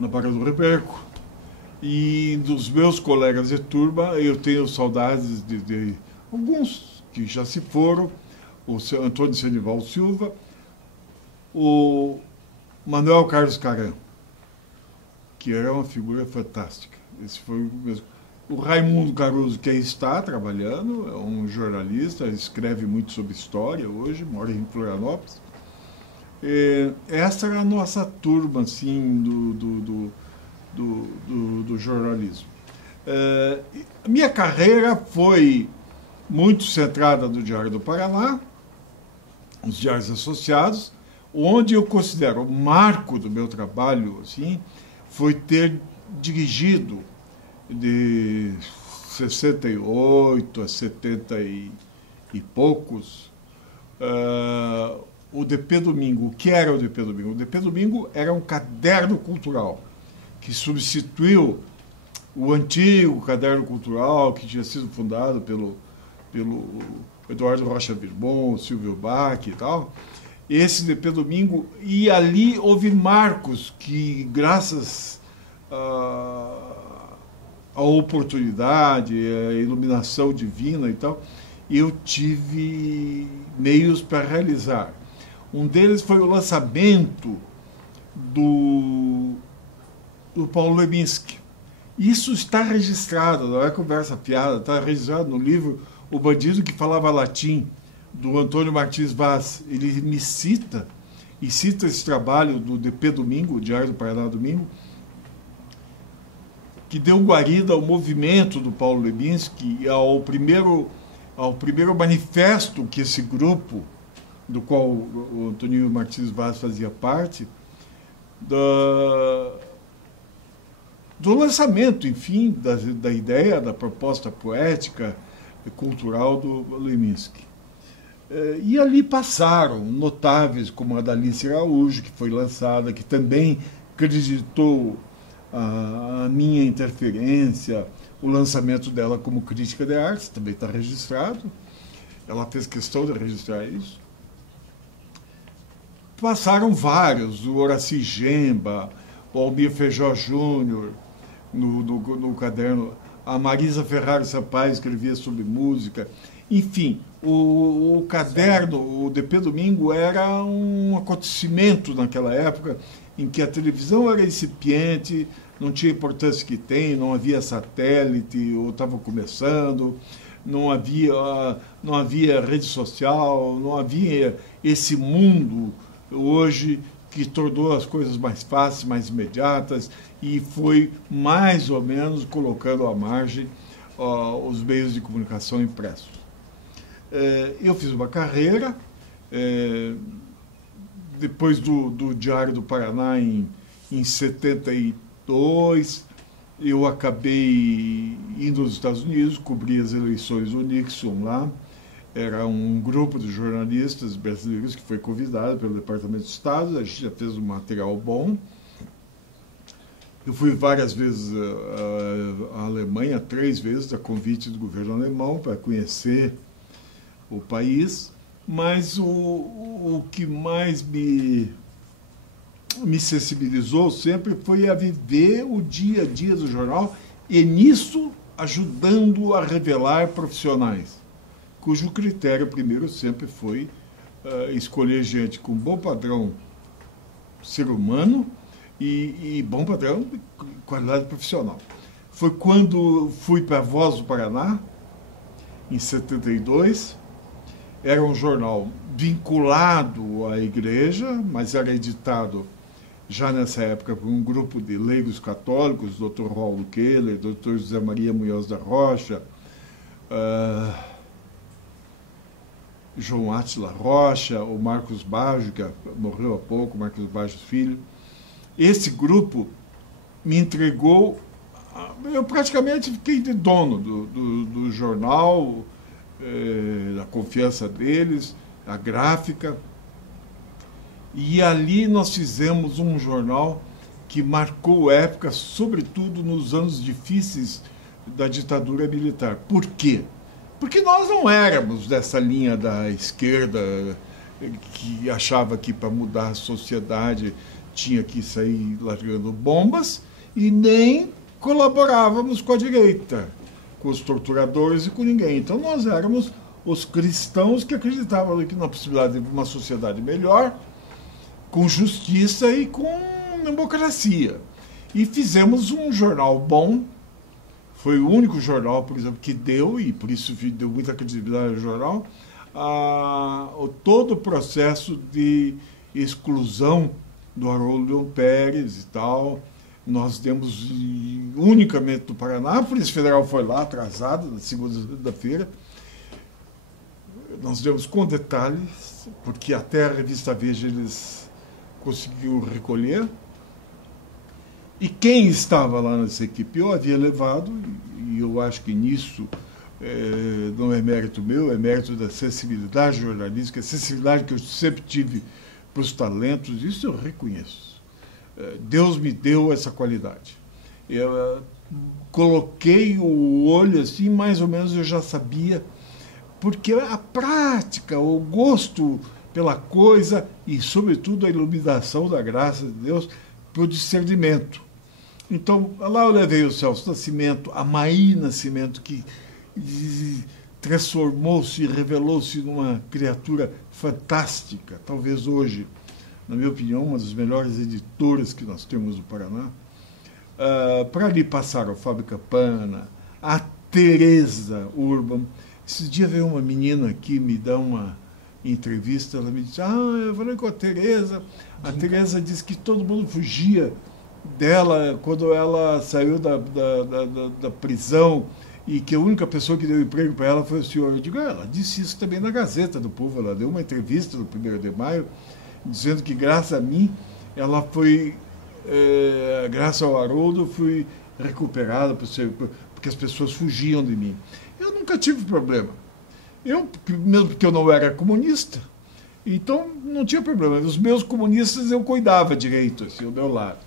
Barra do Reberco. E dos meus colegas de turma, eu tenho saudades de alguns que já se foram, o Antônio Senival Silva, o Manuel Carlos Caran, que era uma figura fantástica. Esse foi o mesmo. O Raimundo Caruso, que aí está trabalhando, é um jornalista, escreve muito sobre história hoje, mora em Florianópolis. Essa era a nossa turma, assim, do jornalismo. A minha carreira foi muito centrada no Diário do Paraná, os diários associados, onde eu considero o marco do meu trabalho, assim, foi ter dirigido de 68 a 70 e poucos, o DP Domingo. O que era o DP Domingo? O DP Domingo era um caderno cultural que substituiu o antigo caderno cultural que tinha sido fundado pelo Eduardo Rocha Virbon, Silvio Bach e tal. Esse DP Domingo, e ali houve marcos que, graças a oportunidade, a iluminação divina e tal, eu tive meios para realizar. Um deles foi o lançamento do Paulo Leminski. Isso está registrado, não é conversa fiada, está registrado no livro O Bandido que Falava Latim, do Antônio Martins Vaz. Ele me cita, e cita esse trabalho do DP Domingo, o Diário do Paraná Domingo, que deu guarida ao movimento do Paulo Leminski, ao primeiro manifesto que esse grupo, do qual o Antônio Martins Vaz fazia parte, do lançamento, enfim, da ideia, da proposta poética e cultural do Leminski. E ali passaram notáveis como a da Alice Araújo, que foi lançada, que também acreditou a minha interferência, o lançamento dela como crítica de arte, também está registrado. Ela fez questão de registrar isso. Passaram vários, o Horaci Gemba, o Almir Feijó Júnior, no caderno, a Marisa Ferrari Sampaio escrevia sobre música. Enfim, o caderno, o DP Domingo, era um acontecimento naquela época em que a televisão era incipiente, não tinha a importância que tem, não havia satélite, ou estava começando, não havia rede social, não havia esse mundo hoje que tornou as coisas mais fáceis, mais imediatas, e foi mais ou menos colocando à margem os meios de comunicação impressos. Eu fiz uma carreira, depois do Diário do Paraná, em 72, eu acabei indo aos Estados Unidos, cobri as eleições do Nixon lá, era um grupo de jornalistas brasileiros que foi convidado pelo Departamento de Estado, a gente já fez um material bom. Eu fui várias vezes à Alemanha, 3 vezes, a convite do governo alemão, para conhecer o país, mas o que mais me sensibilizou sempre foi a viver o dia a dia do jornal, e nisso ajudando a revelar profissionais, cujo critério primeiro sempre foi escolher gente com bom padrão ser humano e bom padrão de qualidade profissional. Foi quando fui para a Voz do Paraná, em 72, era um jornal vinculado à igreja, mas era editado já nessa época por um grupo de leigos católicos, Dr. Paulo Keller, Dr. José Maria Munhoz da Rocha, João Átila Rocha, o Marcos Baggio, que morreu há pouco, Marcos Baggio Filho. Esse grupo me entregou, eu praticamente fiquei de dono do jornal, da confiança deles, a gráfica. E ali nós fizemos um jornal que marcou época, sobretudo nos anos difíceis da ditadura militar. Por quê? Porque nós não éramos dessa linha da esquerda que achava que para mudar a sociedade tinha que sair largando bombas, e nem colaborávamos com a direita, com os torturadores e com ninguém. Então nós éramos os cristãos que acreditavam na possibilidade de uma sociedade melhor, com justiça e com democracia. E fizemos um jornal bom. Foi o único jornal, por exemplo, que deu, e por isso deu muita credibilidade ao jornal, todo o processo de exclusão do Haroldo Leon Pérez e tal. Nós demos unicamente do Paraná, a Polícia Federal foi lá, atrasada, na segunda-feira. Nós demos com detalhes, porque até a revista Veja eles conseguiram recolher. E quem estava lá nessa equipe eu havia levado, e eu acho que nisso não é mérito meu, é mérito da sensibilidade jornalística, a sensibilidade que eu sempre tive para os talentos, isso eu reconheço. Deus me deu essa qualidade. Eu coloquei o olho assim, mais ou menos eu já sabia, porque a prática, o gosto pela coisa e, sobretudo, a iluminação da graça de Deus para o discernimento. Então, lá eu levei o Celso Nascimento, a Maí Nascimento, que transformou-se e revelou-se numa criatura fantástica, talvez hoje, na minha opinião, uma das melhores editoras que nós temos no Paraná. Para ali passaram a Fábio Campana, a Tereza Urban. Esse dia veio uma menina aqui me dar uma entrevista, ela me disse, eu falei com a Tereza. A Tereza disse que todo mundo fugia dela quando ela saiu da prisão e que a única pessoa que deu emprego para ela foi o senhor. Eu digo, ela disse isso também na Gazeta do Povo, ela deu uma entrevista no 1º de maio, dizendo que graças a mim, ela foi, graças ao Haroldo, fui recuperada, porque as pessoas fugiam de mim. Eu nunca tive problema. Mesmo porque eu não era comunista, então não tinha problema. Os meus comunistas eu cuidava direito, assim, ao meu lado.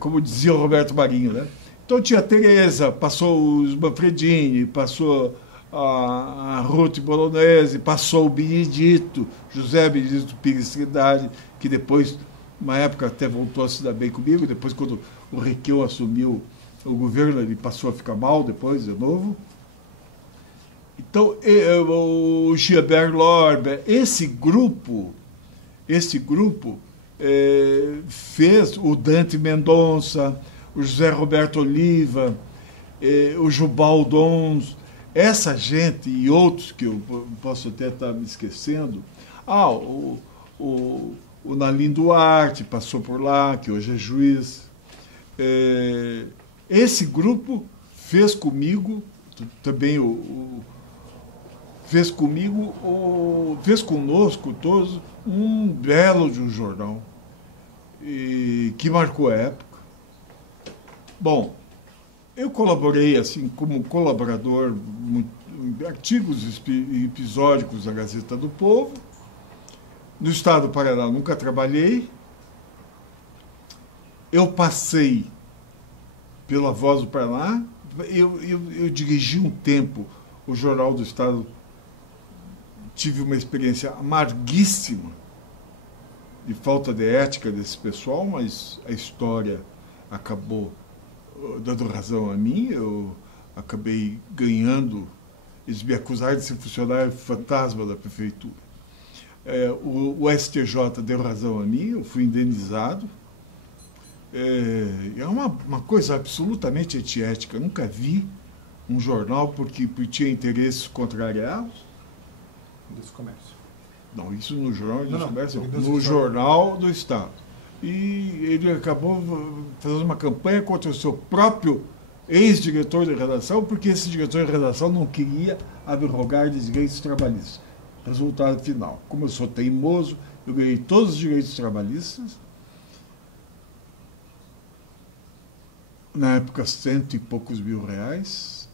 Como dizia o Roberto Marinho, né? Então tinha a Tereza, passou o Manfredini, passou a Ruth Bolognese, passou o Benedito, José Benedito Pires Trindade, que depois, uma época, até voltou a se dar bem comigo, depois quando o Requião assumiu o governo, ele passou a ficar mal depois, de novo. Então, o Gilbert Lorber, esse grupo fez o Dante Mendonça, o José Roberto Oliva, o Jubal Dons, essa gente e outros que eu posso até estar me esquecendo. O Nalim Duarte passou por lá, que hoje é juiz. Esse grupo fez comigo, também fez conosco todos um belo de um jornal que marcou a época. Bom, eu colaborei assim como colaborador artigos episódicos da Gazeta do Povo. No estado do Paraná nunca trabalhei. Eu passei pela Voz do Paraná. Eu dirigi um tempo o Jornal do Estado. Tive uma experiência amarguíssima de falta de ética desse pessoal, mas a história acabou dando razão a mim. Eu acabei ganhando. Eles me acusaram de ser funcionário fantasma da prefeitura. O STJ deu razão a mim, eu fui indenizado. É uma coisa absolutamente antiética. Eu nunca vi um jornal porque tinha interesses contrariados. Indústria e Comércio. Não, isso no Jornal do Comércio, no Jornal do Estado. E ele acabou fazendo uma campanha contra o seu próprio ex-diretor de redação, porque esse diretor de redação não queria abrogar de direitos trabalhistas. Resultado final: como eu sou teimoso, eu ganhei todos os direitos trabalhistas. Na época, 100 e poucos mil reais.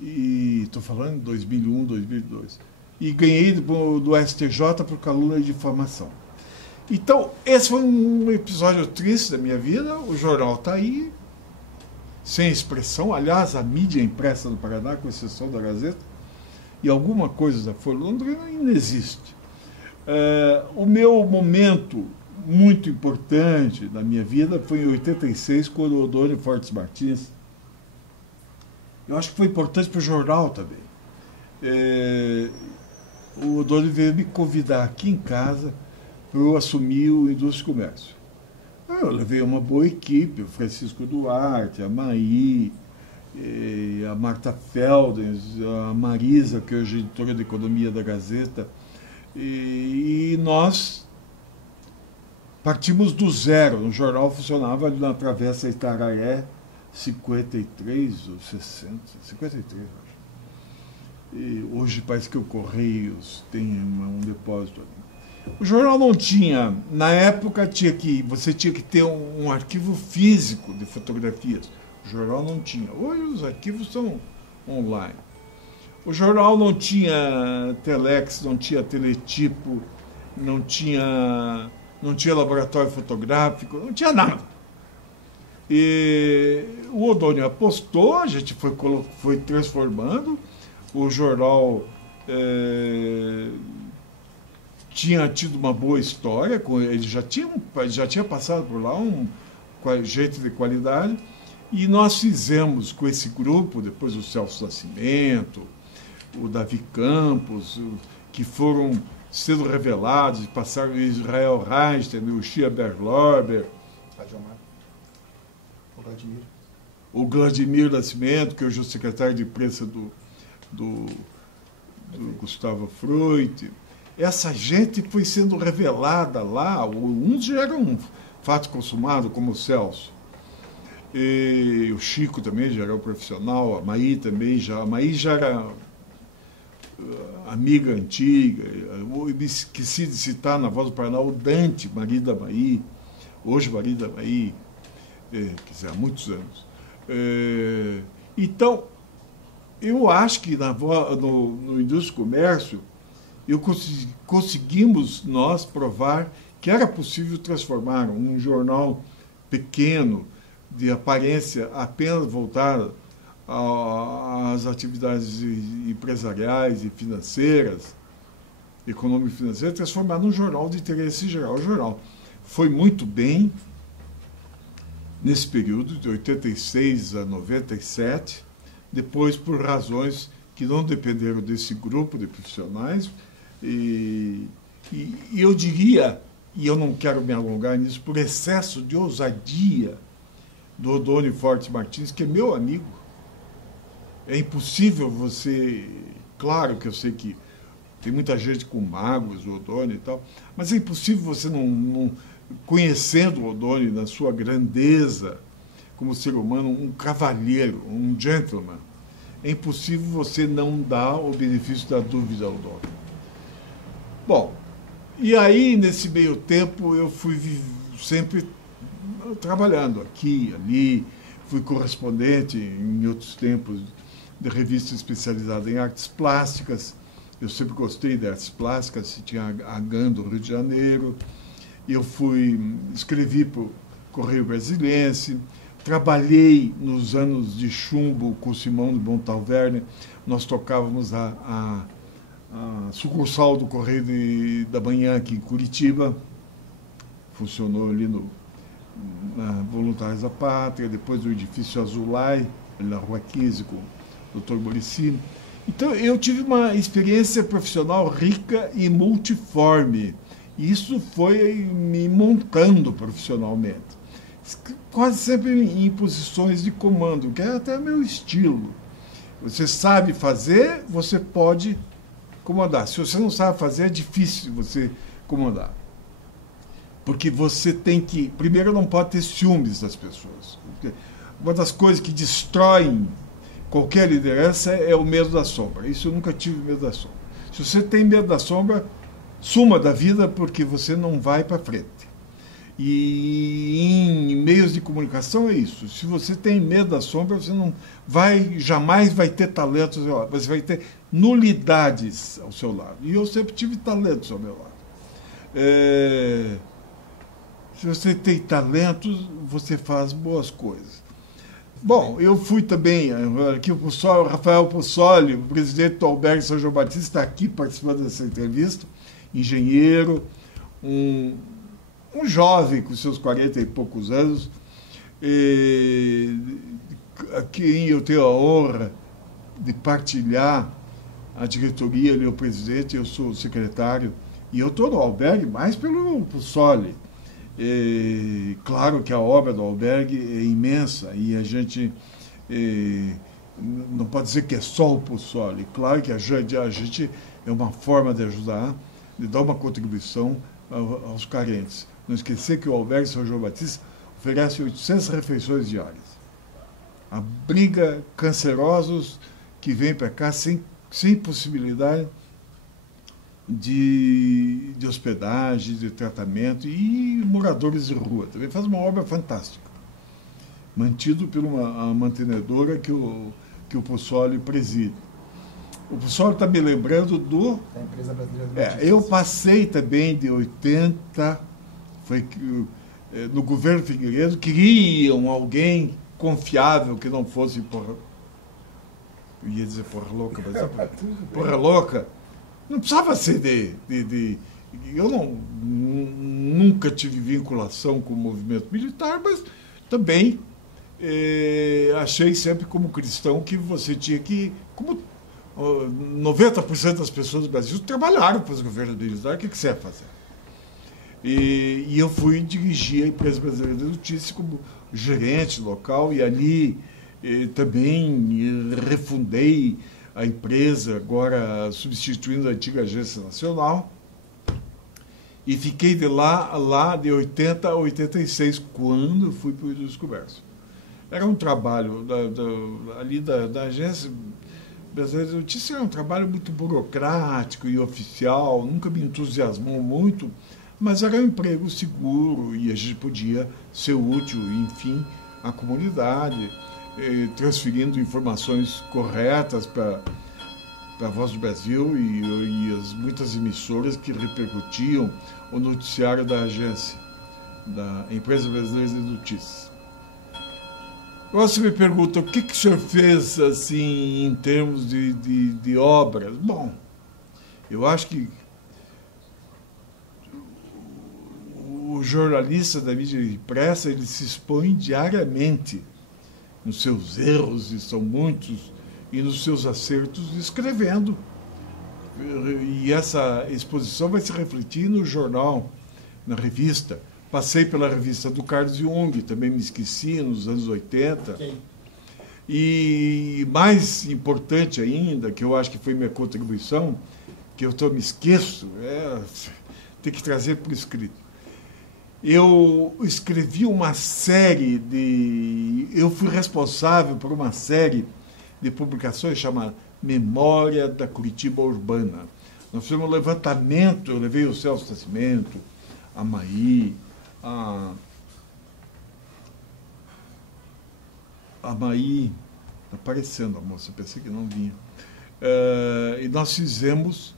E estou falando em 2001, 2002. E ganhei do STJ por calúnia de difamação. Então, esse foi um episódio triste da minha vida. O jornal está aí, sem expressão. Aliás, a mídia impressa no Paraná, com exceção da Gazeta, e alguma coisa da Folha Londrina, ainda existe. O meu momento muito importante da minha vida foi em 86, quando o Odônio Fortes Martins. Eu acho que foi importante para o jornal também. O Odônio veio me convidar aqui em casa para eu assumir o Indústria e Comércio. Eu levei uma boa equipe: o Francisco Duarte, a Maí, a Marta Felden, a Marisa, que hoje é editora de Economia da Gazeta, e nós partimos do zero. O jornal funcionava ali na Travessa Itaraé, 53 ou 60, 53, acho. E hoje parece que o Correios tem um depósito ali. O jornal não tinha, na época você tinha que ter um arquivo físico de fotografias. O jornal não tinha. Hoje os arquivos são online. O jornal não tinha telex, não tinha teletipo, não tinha laboratório fotográfico, não tinha nada. E o Odônio apostou, a gente foi transformando. O jornal tinha tido uma boa história, ele já tinha passado por lá um jeito de qualidade, e nós fizemos com esse grupo, depois o Celso Nascimento, o Davi Campos, que foram sendo revelados e passaram o Israel Reinstein, o Shia Berlorber, o Vladimir Nascimento, que hoje é o secretário de imprensa do Gustavo Freud. Essa gente foi sendo revelada lá. Uns já eram um fato consumado, como o Celso. E o Chico também já era um profissional, a Maí também já. A Maí já era amiga antiga. Eu esqueci de citar na Voz do Paraná o Dante, marido da Maí, hoje marido da Maí, há muitos anos. Então, eu acho que no Indústria e Comércio, conseguimos nós provar que era possível transformar um jornal pequeno, de aparência apenas voltada às atividades empresariais e financeiras, econômico-financeiras, transformar num jornal de interesse geral. O jornal foi muito bem nesse período, de 86 a 97, depois, por razões que não dependeram desse grupo de profissionais, e eu diria, e eu não quero me alongar nisso, por excesso de ousadia do Odônio Fortes Martins, que é meu amigo. É impossível você... Claro que eu sei que tem muita gente com mágoas, o Odônio e tal, mas é impossível você não conhecendo o Odônio na sua grandeza como ser humano, um cavalheiro, um gentleman, é impossível você não dar o benefício da dúvida ao Odônio. Bom, e aí, nesse meio tempo, eu fui sempre trabalhando aqui, ali, fui correspondente em outros tempos de revista especializada em artes plásticas. Eu sempre gostei de artes plásticas, tinha a GAN do Rio de Janeiro. Eu escrevi para o Correio Brasiliense, trabalhei nos anos de chumbo com o Simão de Montalverne. Nós tocávamos a sucursal do Correio da Manhã aqui em Curitiba, funcionou ali na Voluntários da Pátria, depois do Edifício Azulay, ali na Rua 15, com o Dr. Moricini. Então, eu tive uma experiência profissional rica e multiforme. E isso foi me montando profissionalmente. Quase sempre em posições de comando, que é até meu estilo. Você sabe fazer, você pode comandar. Se você não sabe fazer, é difícil você comandar. Porque você tem que... Primeiro, não pode ter ciúmes das pessoas. Uma das coisas que destroem qualquer liderança é o medo da sombra. Isso eu nunca tive medo da sombra. Se você tem medo da sombra, suma da vida, porque você não vai para frente. E em meios de comunicação é isso. Se você tem medo da sombra, você não vai, jamais vai ter talentos ao seu lado. Você vai ter nulidades ao seu lado. E eu sempre tive talentos ao meu lado. Se você tem talentos, você faz boas coisas. Bom, eu fui também, aqui o Rafael Pussoli, o presidente do Albergue São João Batista, está aqui participando dessa entrevista, engenheiro, um jovem com seus 40 e poucos anos, a quem eu tenho a honra de partilhar a diretoria, ele é o presidente, eu sou o secretário, e eu estou no albergue mais pelo Pussoli. Claro que a obra do albergue é imensa e a gente não pode dizer que é só o Pussoli. Claro que a gente é uma forma de ajudar, de dar uma contribuição aos carentes. Não esquecer que o albergue São João Batista oferece 800 refeições diárias. Abriga cancerosos que vêm para cá sem possibilidade de hospedagem, de tratamento, e moradores de rua. Também faz uma obra fantástica, mantido por uma mantenedora que o Pussoli preside. O Pussoli está me lembrando da Empresa Brasileira de Notícias. Eu passei também de 80, foi que no governo Figueiredo queriam alguém confiável que não fosse eu ia dizer porra louca, mas porra louca. Não precisava ser eu nunca tive vinculação com o movimento militar, mas também achei sempre como cristão que você tinha que, como 90% das pessoas do Brasil trabalharam para os governos militares, o que você ia fazer? E eu fui dirigir a Empresa Brasileira de Notícias como gerente local, e ali também refundei a empresa, agora substituindo a antiga Agência Nacional, e fiquei de lá de 80 a 86, quando fui para o Indústria Comércio. Era um trabalho ali da Agência Brasileira de Notícias, era um trabalho muito burocrático e oficial, nunca me entusiasmou muito, mas era um emprego seguro e a gente podia ser útil, enfim, à comunidade, transferindo informações corretas para a Voz do Brasil e as muitas emissoras que repercutiam o noticiário da agência, da Empresa Brasileira de Notícias. Agora você me pergunta, o que o senhor fez assim, em termos de obras? Bom, eu acho que o jornalista da mídia impressa, ele se expõe diariamente nos seus erros, e são muitos, e nos seus acertos, escrevendo. E essa exposição vai se refletir no jornal, na revista. Passei pela revista do Carlos Jung, também me esqueci, nos anos 80. Okay. E mais importante ainda, que eu acho que foi minha contribuição, que eu me esqueço, ter que trazer por escrito. Eu escrevi uma série eu fui responsável por uma série de publicações chamada Memória da Curitiba Urbana. Nós fizemos um levantamento, eu levei o Celso Nascimento, a Maí, a Maí, Está aparecendo a moça, pensei que não vinha. E nós fizemos,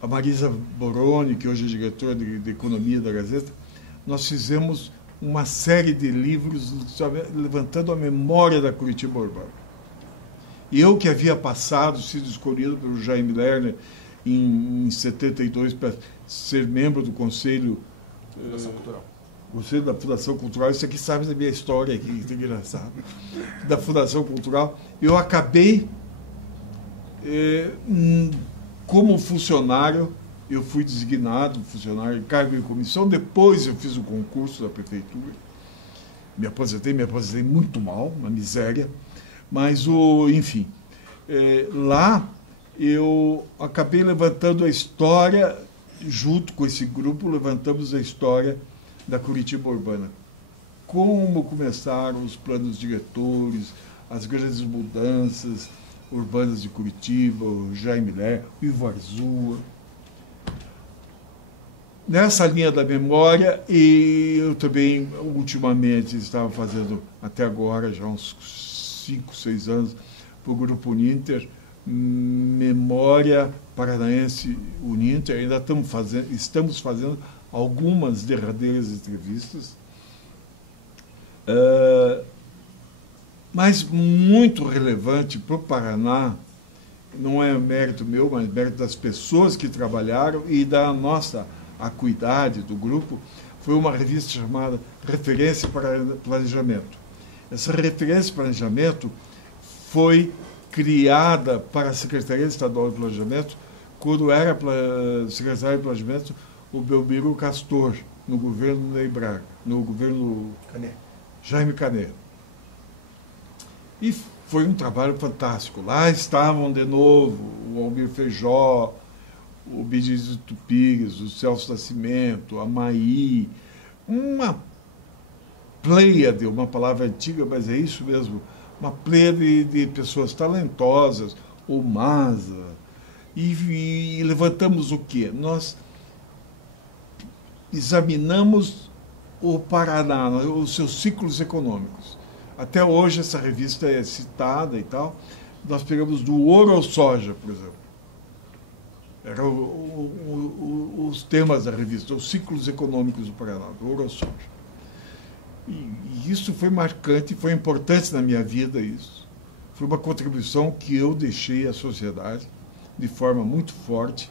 a Marisa Boroni, que hoje é diretora de Economia da Gazeta, nós fizemos uma série de livros levantando a memória da Curitiba urbana. E eu, que havia sido escolhido pelo Jaime Lerner em 72 para ser membro do Conselho Fundação Cultural. Conselho da Fundação Cultural, isso aqui sabe da minha história, que é engraçado, da Fundação Cultural, eu acabei, como funcionário, eu fui designado funcionário em cargo de comissão, depois eu fiz o concurso da prefeitura, me aposentei muito mal, uma miséria, mas, enfim, lá eu acabei levantando a história, junto com esse grupo, levantamos a história da Curitiba urbana. Como começaram os planos diretores, as grandes mudanças urbanas de Curitiba, o Jaime Lerner, o Ivo Arzua. Nessa linha da memória, e eu também, ultimamente, estava fazendo, até agora, já uns 5, 6 anos, para o Grupo Uninter, Memória Paranaense Uninter, ainda estamos fazendo algumas derradeiras entrevistas, mas muito relevante para o Paraná, não é mérito meu, mas mérito das pessoas que trabalharam e da nossa acuidade do grupo, foi uma revista chamada Referência para Planejamento. Essa Referência para Planejamento foi criada para a Secretaria Estadual de Planejamento, quando era secretário de Planejamento o Belmiro Castor, no governo Ney Braga, no governo Jaime Canet. E foi um trabalho fantástico. Lá estavam de novo o Almir Feijó, o Benedito Pires, o Celso Nascimento, a Maí, uma pleiade, uma palavra antiga, mas é isso mesmo, uma pleiade de pessoas talentosas, o Maza, e levantamos o quê? Nós examinamos o Paraná, os seus ciclos econômicos. Até hoje essa revista é citada e tal. Nós pegamos do ouro ao soja, por exemplo. Eram os temas da revista, os ciclos econômicos do Paraná, do ouro ao soja. E isso foi marcante, foi importante na minha vida isso. Foi uma contribuição que eu deixei à sociedade de forma muito forte,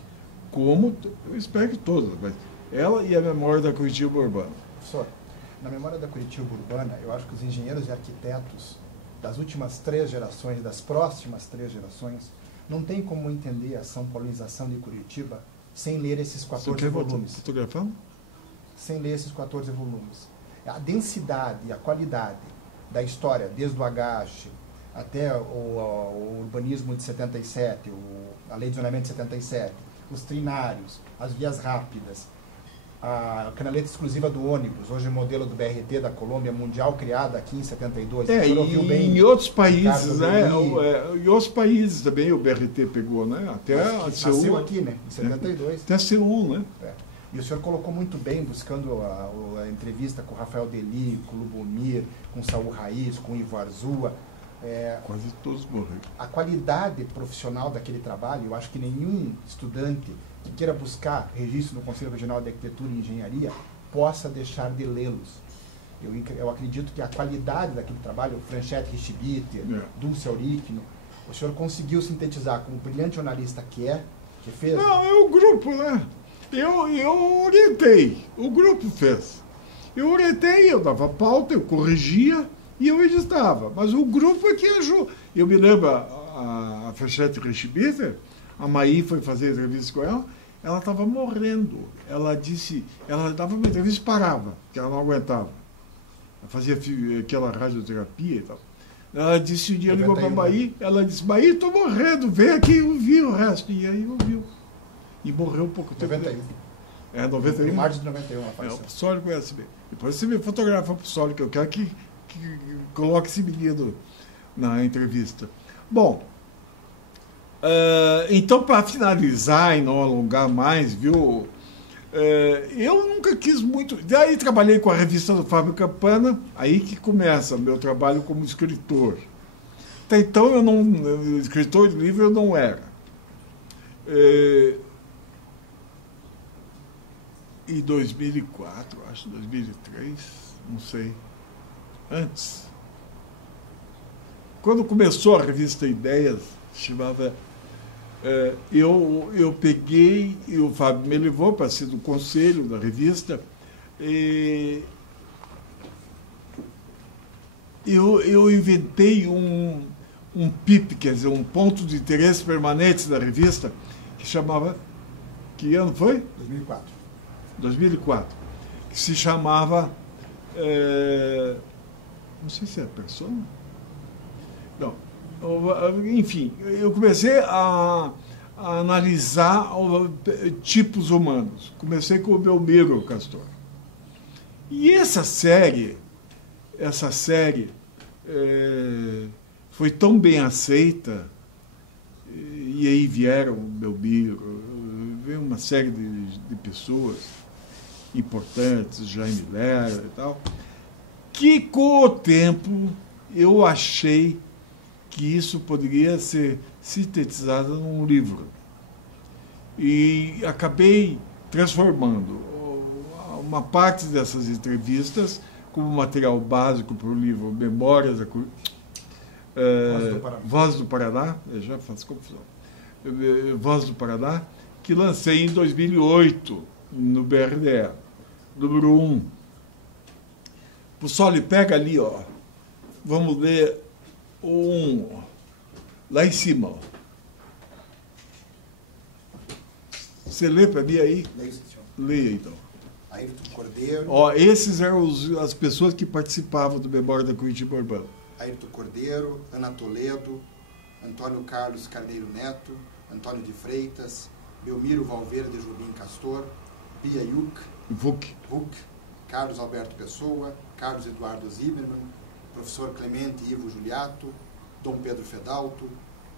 como, eu espero que todas, mas ela e a memória da Curitiba urbana. Professor, na memória da Curitiba urbana, eu acho que os engenheiros e arquitetos das últimas 3 gerações, das próximas 3 gerações, não tem como entender a São Paulização de Curitiba sem ler esses 14 volumes. Fotografando? Sem ler esses 14 volumes. A densidade e a qualidade da história, desde o Agache até o urbanismo de 77, a lei de zonamento de 77, os trinários, as vias rápidas, a canaleta exclusiva do ônibus, hoje modelo do BRT da Colômbia Mundial, criada aqui em 72. Em outros países, né? Em outros países também o BRT pegou, né? Até a Seul. Nasceu aqui, né? Em 72. Até a Seul, né? E o senhor colocou muito bem, buscando a entrevista com o Rafael Deli, com o Lubomir, com o Saul Raiz, com o Ivo Arzua. Quase todos morreram. A qualidade profissional daquele trabalho, eu acho que nenhum estudante que queira buscar registro no Conselho Regional de Arquitetura e Engenharia possa deixar de lê-los. Eu acredito que a qualidade daquele trabalho, o Franchette Richibiter, Dulce Auricno, o senhor conseguiu sintetizar como brilhante jornalista que fez? Não, é o grupo, né? Eu orientei, o grupo fez. Eu orientei, eu dava pauta, eu corrigia e eu editava. Mas o grupo é que ajudou. Eu me lembro, a Franchette Richibiter, a Maí foi fazer entrevista com ela estava morrendo. Ela dava uma entrevista e parava, que ela não aguentava. Ela fazia aquela radioterapia e tal. Ela disse, um dia ligou para a Maí, ela disse, Maí, estou morrendo, vem aqui e ouvi o resto. E aí ouviu. E morreu um pouco tempo. 91. 91. Em março de 91 apareceu. O Psoli conhece bem. Depois você me fotografa o Psoli, que eu quero que coloque esse menino na entrevista. Bom, então, para finalizar e não alongar mais, viu? Eu nunca quis muito. Daí trabalhei com a revista do Fábio Campana, aí que começa meu trabalho como escritor. Até então, eu não, escritor de livro eu não era. Em 2004, acho, 2003, não sei, antes. Quando começou a revista Ideias, chamava, eu peguei, e o Fábio me levou para ser do conselho da revista, e eu inventei um PIP, quer dizer, um ponto de interesse permanente da revista, que chamava, que ano foi? 2004, que se chamava, não sei se é persona, não, enfim, eu comecei a analisar tipos humanos. Comecei com o Belmiro Castor. E essa série foi tão bem aceita, e aí vieram o Belmiro, veio uma série de pessoas importantes, Jaime Lerner e tal, que com o tempo eu achei que isso poderia ser sintetizado num livro. E acabei transformando uma parte dessas entrevistas como material básico para o livro Memórias da Voz do Paraná, eu já faço confusão, Voz do Paraná, que lancei em 2008 no BRDE, número 1. Pussoli, pega ali, ó. Vamos ler lá em cima. Ó. Você lê para mim aí? Leia, senhor. Leia, então. Ayrton Cordeiro. Ó, esses eram as pessoas que participavam do Memória da Curitiba Urbana. Ayrton Cordeiro, Ana Toledo, Antônio Carlos Carneiro Neto, Antônio de Freitas, Belmiro Valverde Jobim Castor, Pia Vuk, Carlos Alberto Pessoa, Carlos Eduardo Zimmermann, professor Clemente Ivo Juliato, Dom Pedro Fedalto,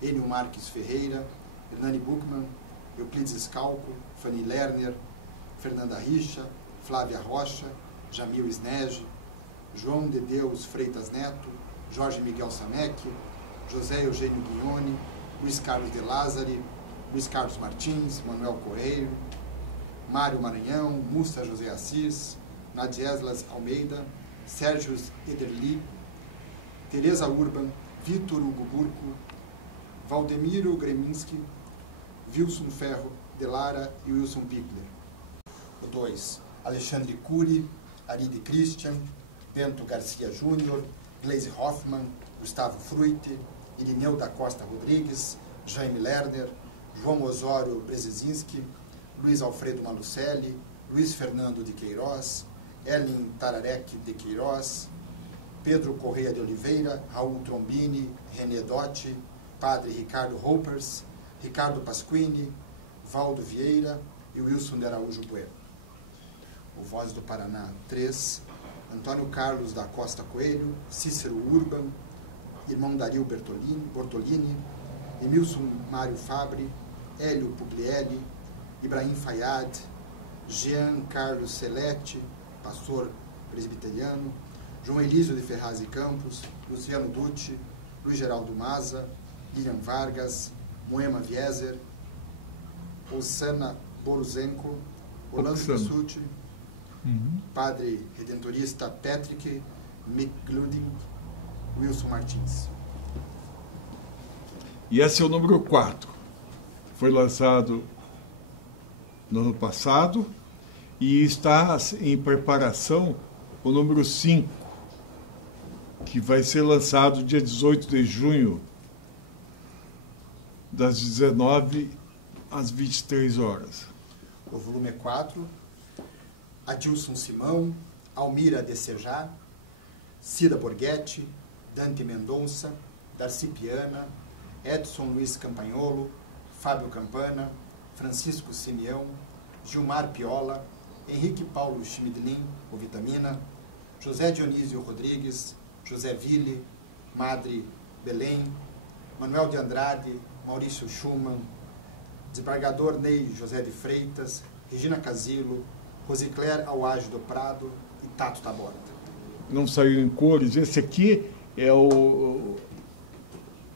Enio Marques Ferreira, Hernani Buchmann, Euclides Scalco, Fanny Lerner, Fernanda Richa, Flávia Rocha, Jamil Snege, João de Deus Freitas Neto, Jorge Miguel Samek, José Eugênio Guignoni, Luiz Carlos de Lázari, Luiz Carlos Martins, Manuel Correio, Mário Maranhão, Mussa José Assis, Nadieslas Almeida, Sérgio Ederli, Teresa Urban, Vitor Hugo Burco, Valdemiro Greminski, Wilson Ferro de Lara e Wilson Pickler. 2. Alexandre Cury, Aride Christian, Bento Garcia Júnior, Gleisi Hoffmann, Gustavo Fruite, Irineu da Costa Rodrigues, Jaime Lerner, João Osório Brzezinski, Luiz Alfredo Malucelli, Luiz Fernando de Queiroz, Ellen Tararec de Queiroz, Pedro Correia de Oliveira, Raul Trombini, René Dotti, Padre Ricardo Hoppers, Ricardo Pasquini, Valdo Vieira e Wilson de Araújo Bueno. O Voz do Paraná 3, Antônio Carlos da Costa Coelho, Cícero Urban, irmão Dario Bortolini, Emilson Mário Fabre, Hélio Puglielli, Ibrahim Fayad, Jean Carlos Celete, pastor presbiteriano, João Elísio de Ferraz e Campos, Luciano Dutti, Luiz Geraldo Maza, Lilian Vargas, Moema Vieser, Osana Borozenko, Orlando Pissuti, Padre Redentorista Patrick McGludin, Wilson Martins. E esse é o número 4. Foi lançado no ano passado e está em preparação o número 5, que vai ser lançado dia 18 de junho, das 19 às 23 horas. O volume 4, Adilson Simão, Almira Decejar, Cida Borghetti, Dante Mendonça, Darcy Piana, Edson Luiz Campagnolo, Fábio Campana, Francisco Simeão, Gilmar Piola, Henrique Paulo Schmidlin, o Vitamina, José Dionísio Rodrigues, José Ville, Madre Belém, Manuel de Andrade, Maurício Schumann, desembargador Ney José de Freitas, Regina Casilo, Rosicler Auage do Prado e Tato Taborda. Não saiu em cores. Esse aqui é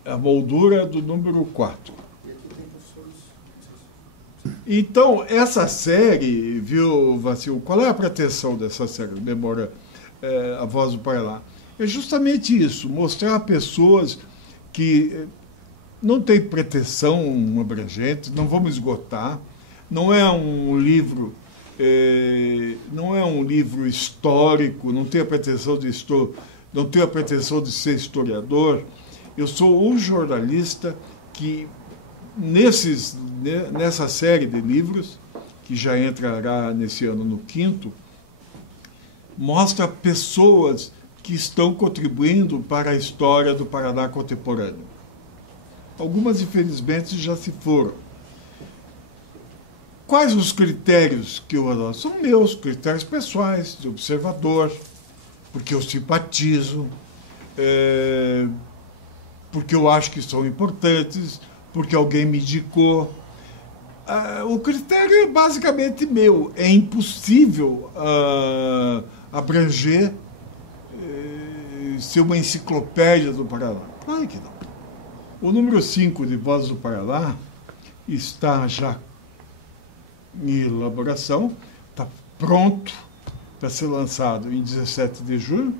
a moldura do número 4. Então, essa série, viu, Vacil, qual é a pretensão dessa série, Memória, A Voz do Paraná? É justamente isso, mostrar pessoas que não têm pretensão abrangente, não vamos esgotar, não é um livro histórico, não tenho a pretensão de ser historiador. Eu sou um jornalista que, nessa série de livros, que já entrará nesse ano no 5º, mostra pessoas que estão contribuindo para a história do Paraná contemporâneo. Algumas, infelizmente, já se foram. Quais os critérios que eu adoto? São meus critérios pessoais, de observador, porque eu simpatizo, porque eu acho que são importantes, porque alguém me indicou. O critério é basicamente meu. É impossível abranger, ser uma enciclopédia do Paraná. Claro que não. O número 5 de Vozes do Paraná está já em elaboração, está pronto para ser lançado em 17 de julho,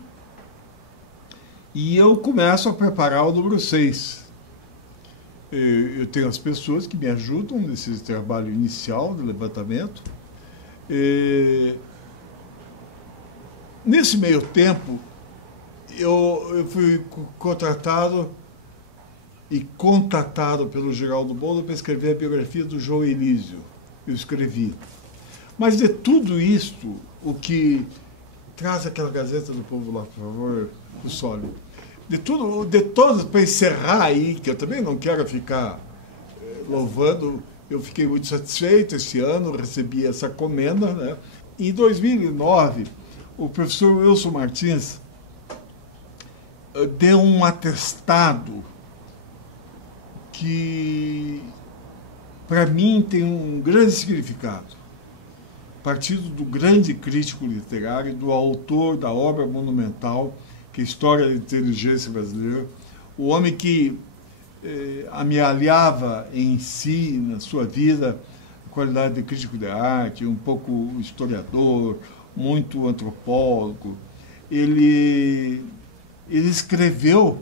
e eu começo a preparar o número 6. Eu tenho as pessoas que me ajudam nesse trabalho inicial de levantamento. Nesse meio tempo, eu fui contratado e contatado pelo Geraldo Boldo para escrever a biografia do João Elísio. Eu escrevi. Mas de tudo isto, o que... Traz aquela Gazeta do Povo lá, por favor, o Sólio. De todos, para encerrar aí, que eu também não quero ficar louvando, eu fiquei muito satisfeito esse ano, recebi essa comenda, né? Em 2009, o professor Wilson Martins deu um atestado que, para mim, tem um grande significado. Partido do grande crítico literário, do autor da obra monumental, que é a História da Inteligência Brasileira, o homem que amealhava em si, na sua vida, a qualidade de crítico de arte, um pouco historiador, muito antropólogo. Ele escreveu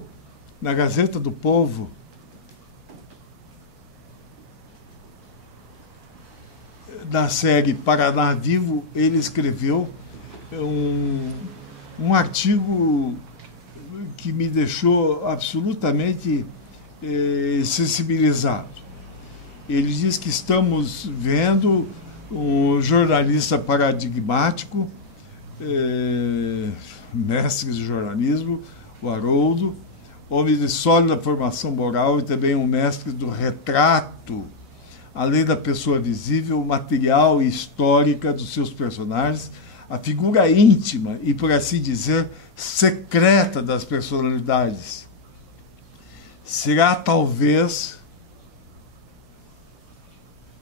na Gazeta do Povo da série Paraná Vivo, ele escreveu um artigo que me deixou absolutamente sensibilizado. Ele diz que estamos vendo um jornalista paradigmático, mestre de jornalismo, o Haroldo, homem de sólida formação moral e também um mestre do retrato, além da pessoa visível, material e histórica dos seus personagens, a figura íntima e, por assim dizer, secreta das personalidades. Será, talvez,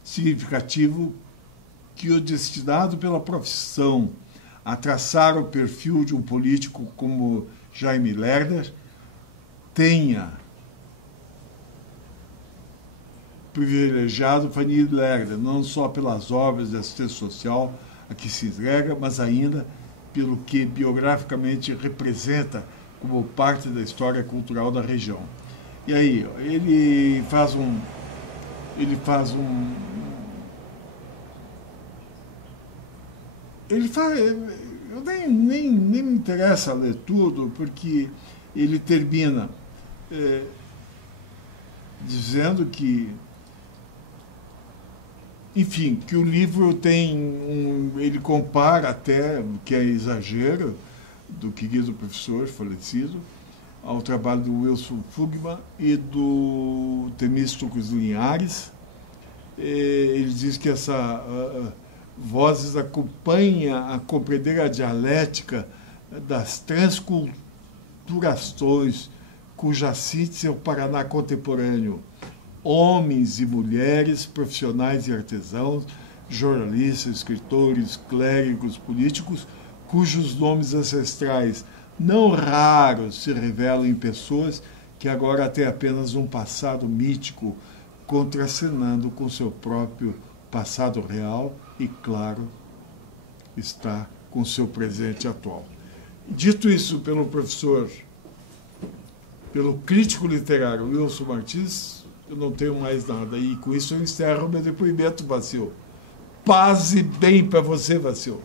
significativo que o destinado pela profissão a traçar o perfil de um político como Jaime Lerner tenha privilegiado Fanny Lerner, não só pelas obras de assistência social a que se entrega, mas ainda pelo que biograficamente representa como parte da história cultural da região. E aí, nem me interessa ler tudo, porque ele termina dizendo que, enfim, que o livro tem ele compara até, que é exagero, do querido professor falecido, ao trabalho do Wilson Fugman e do Temístocles Linhares. Ele diz que essa Vozes acompanha a compreender a dialética das transculturações cuja síntese é o Paraná contemporâneo. Homens e mulheres, profissionais e artesãos, jornalistas, escritores, clérigos, políticos, cujos nomes ancestrais não raros se revelam em pessoas que agora tem apenas um passado mítico, contracenando com seu próprio passado real e, claro, está com seu presente atual. Dito isso pelo professor, pelo crítico literário Wilson Martins, eu não tenho mais nada. E com isso eu encerro meu depoimento, Vacil. Paz e bem para você, Vacil.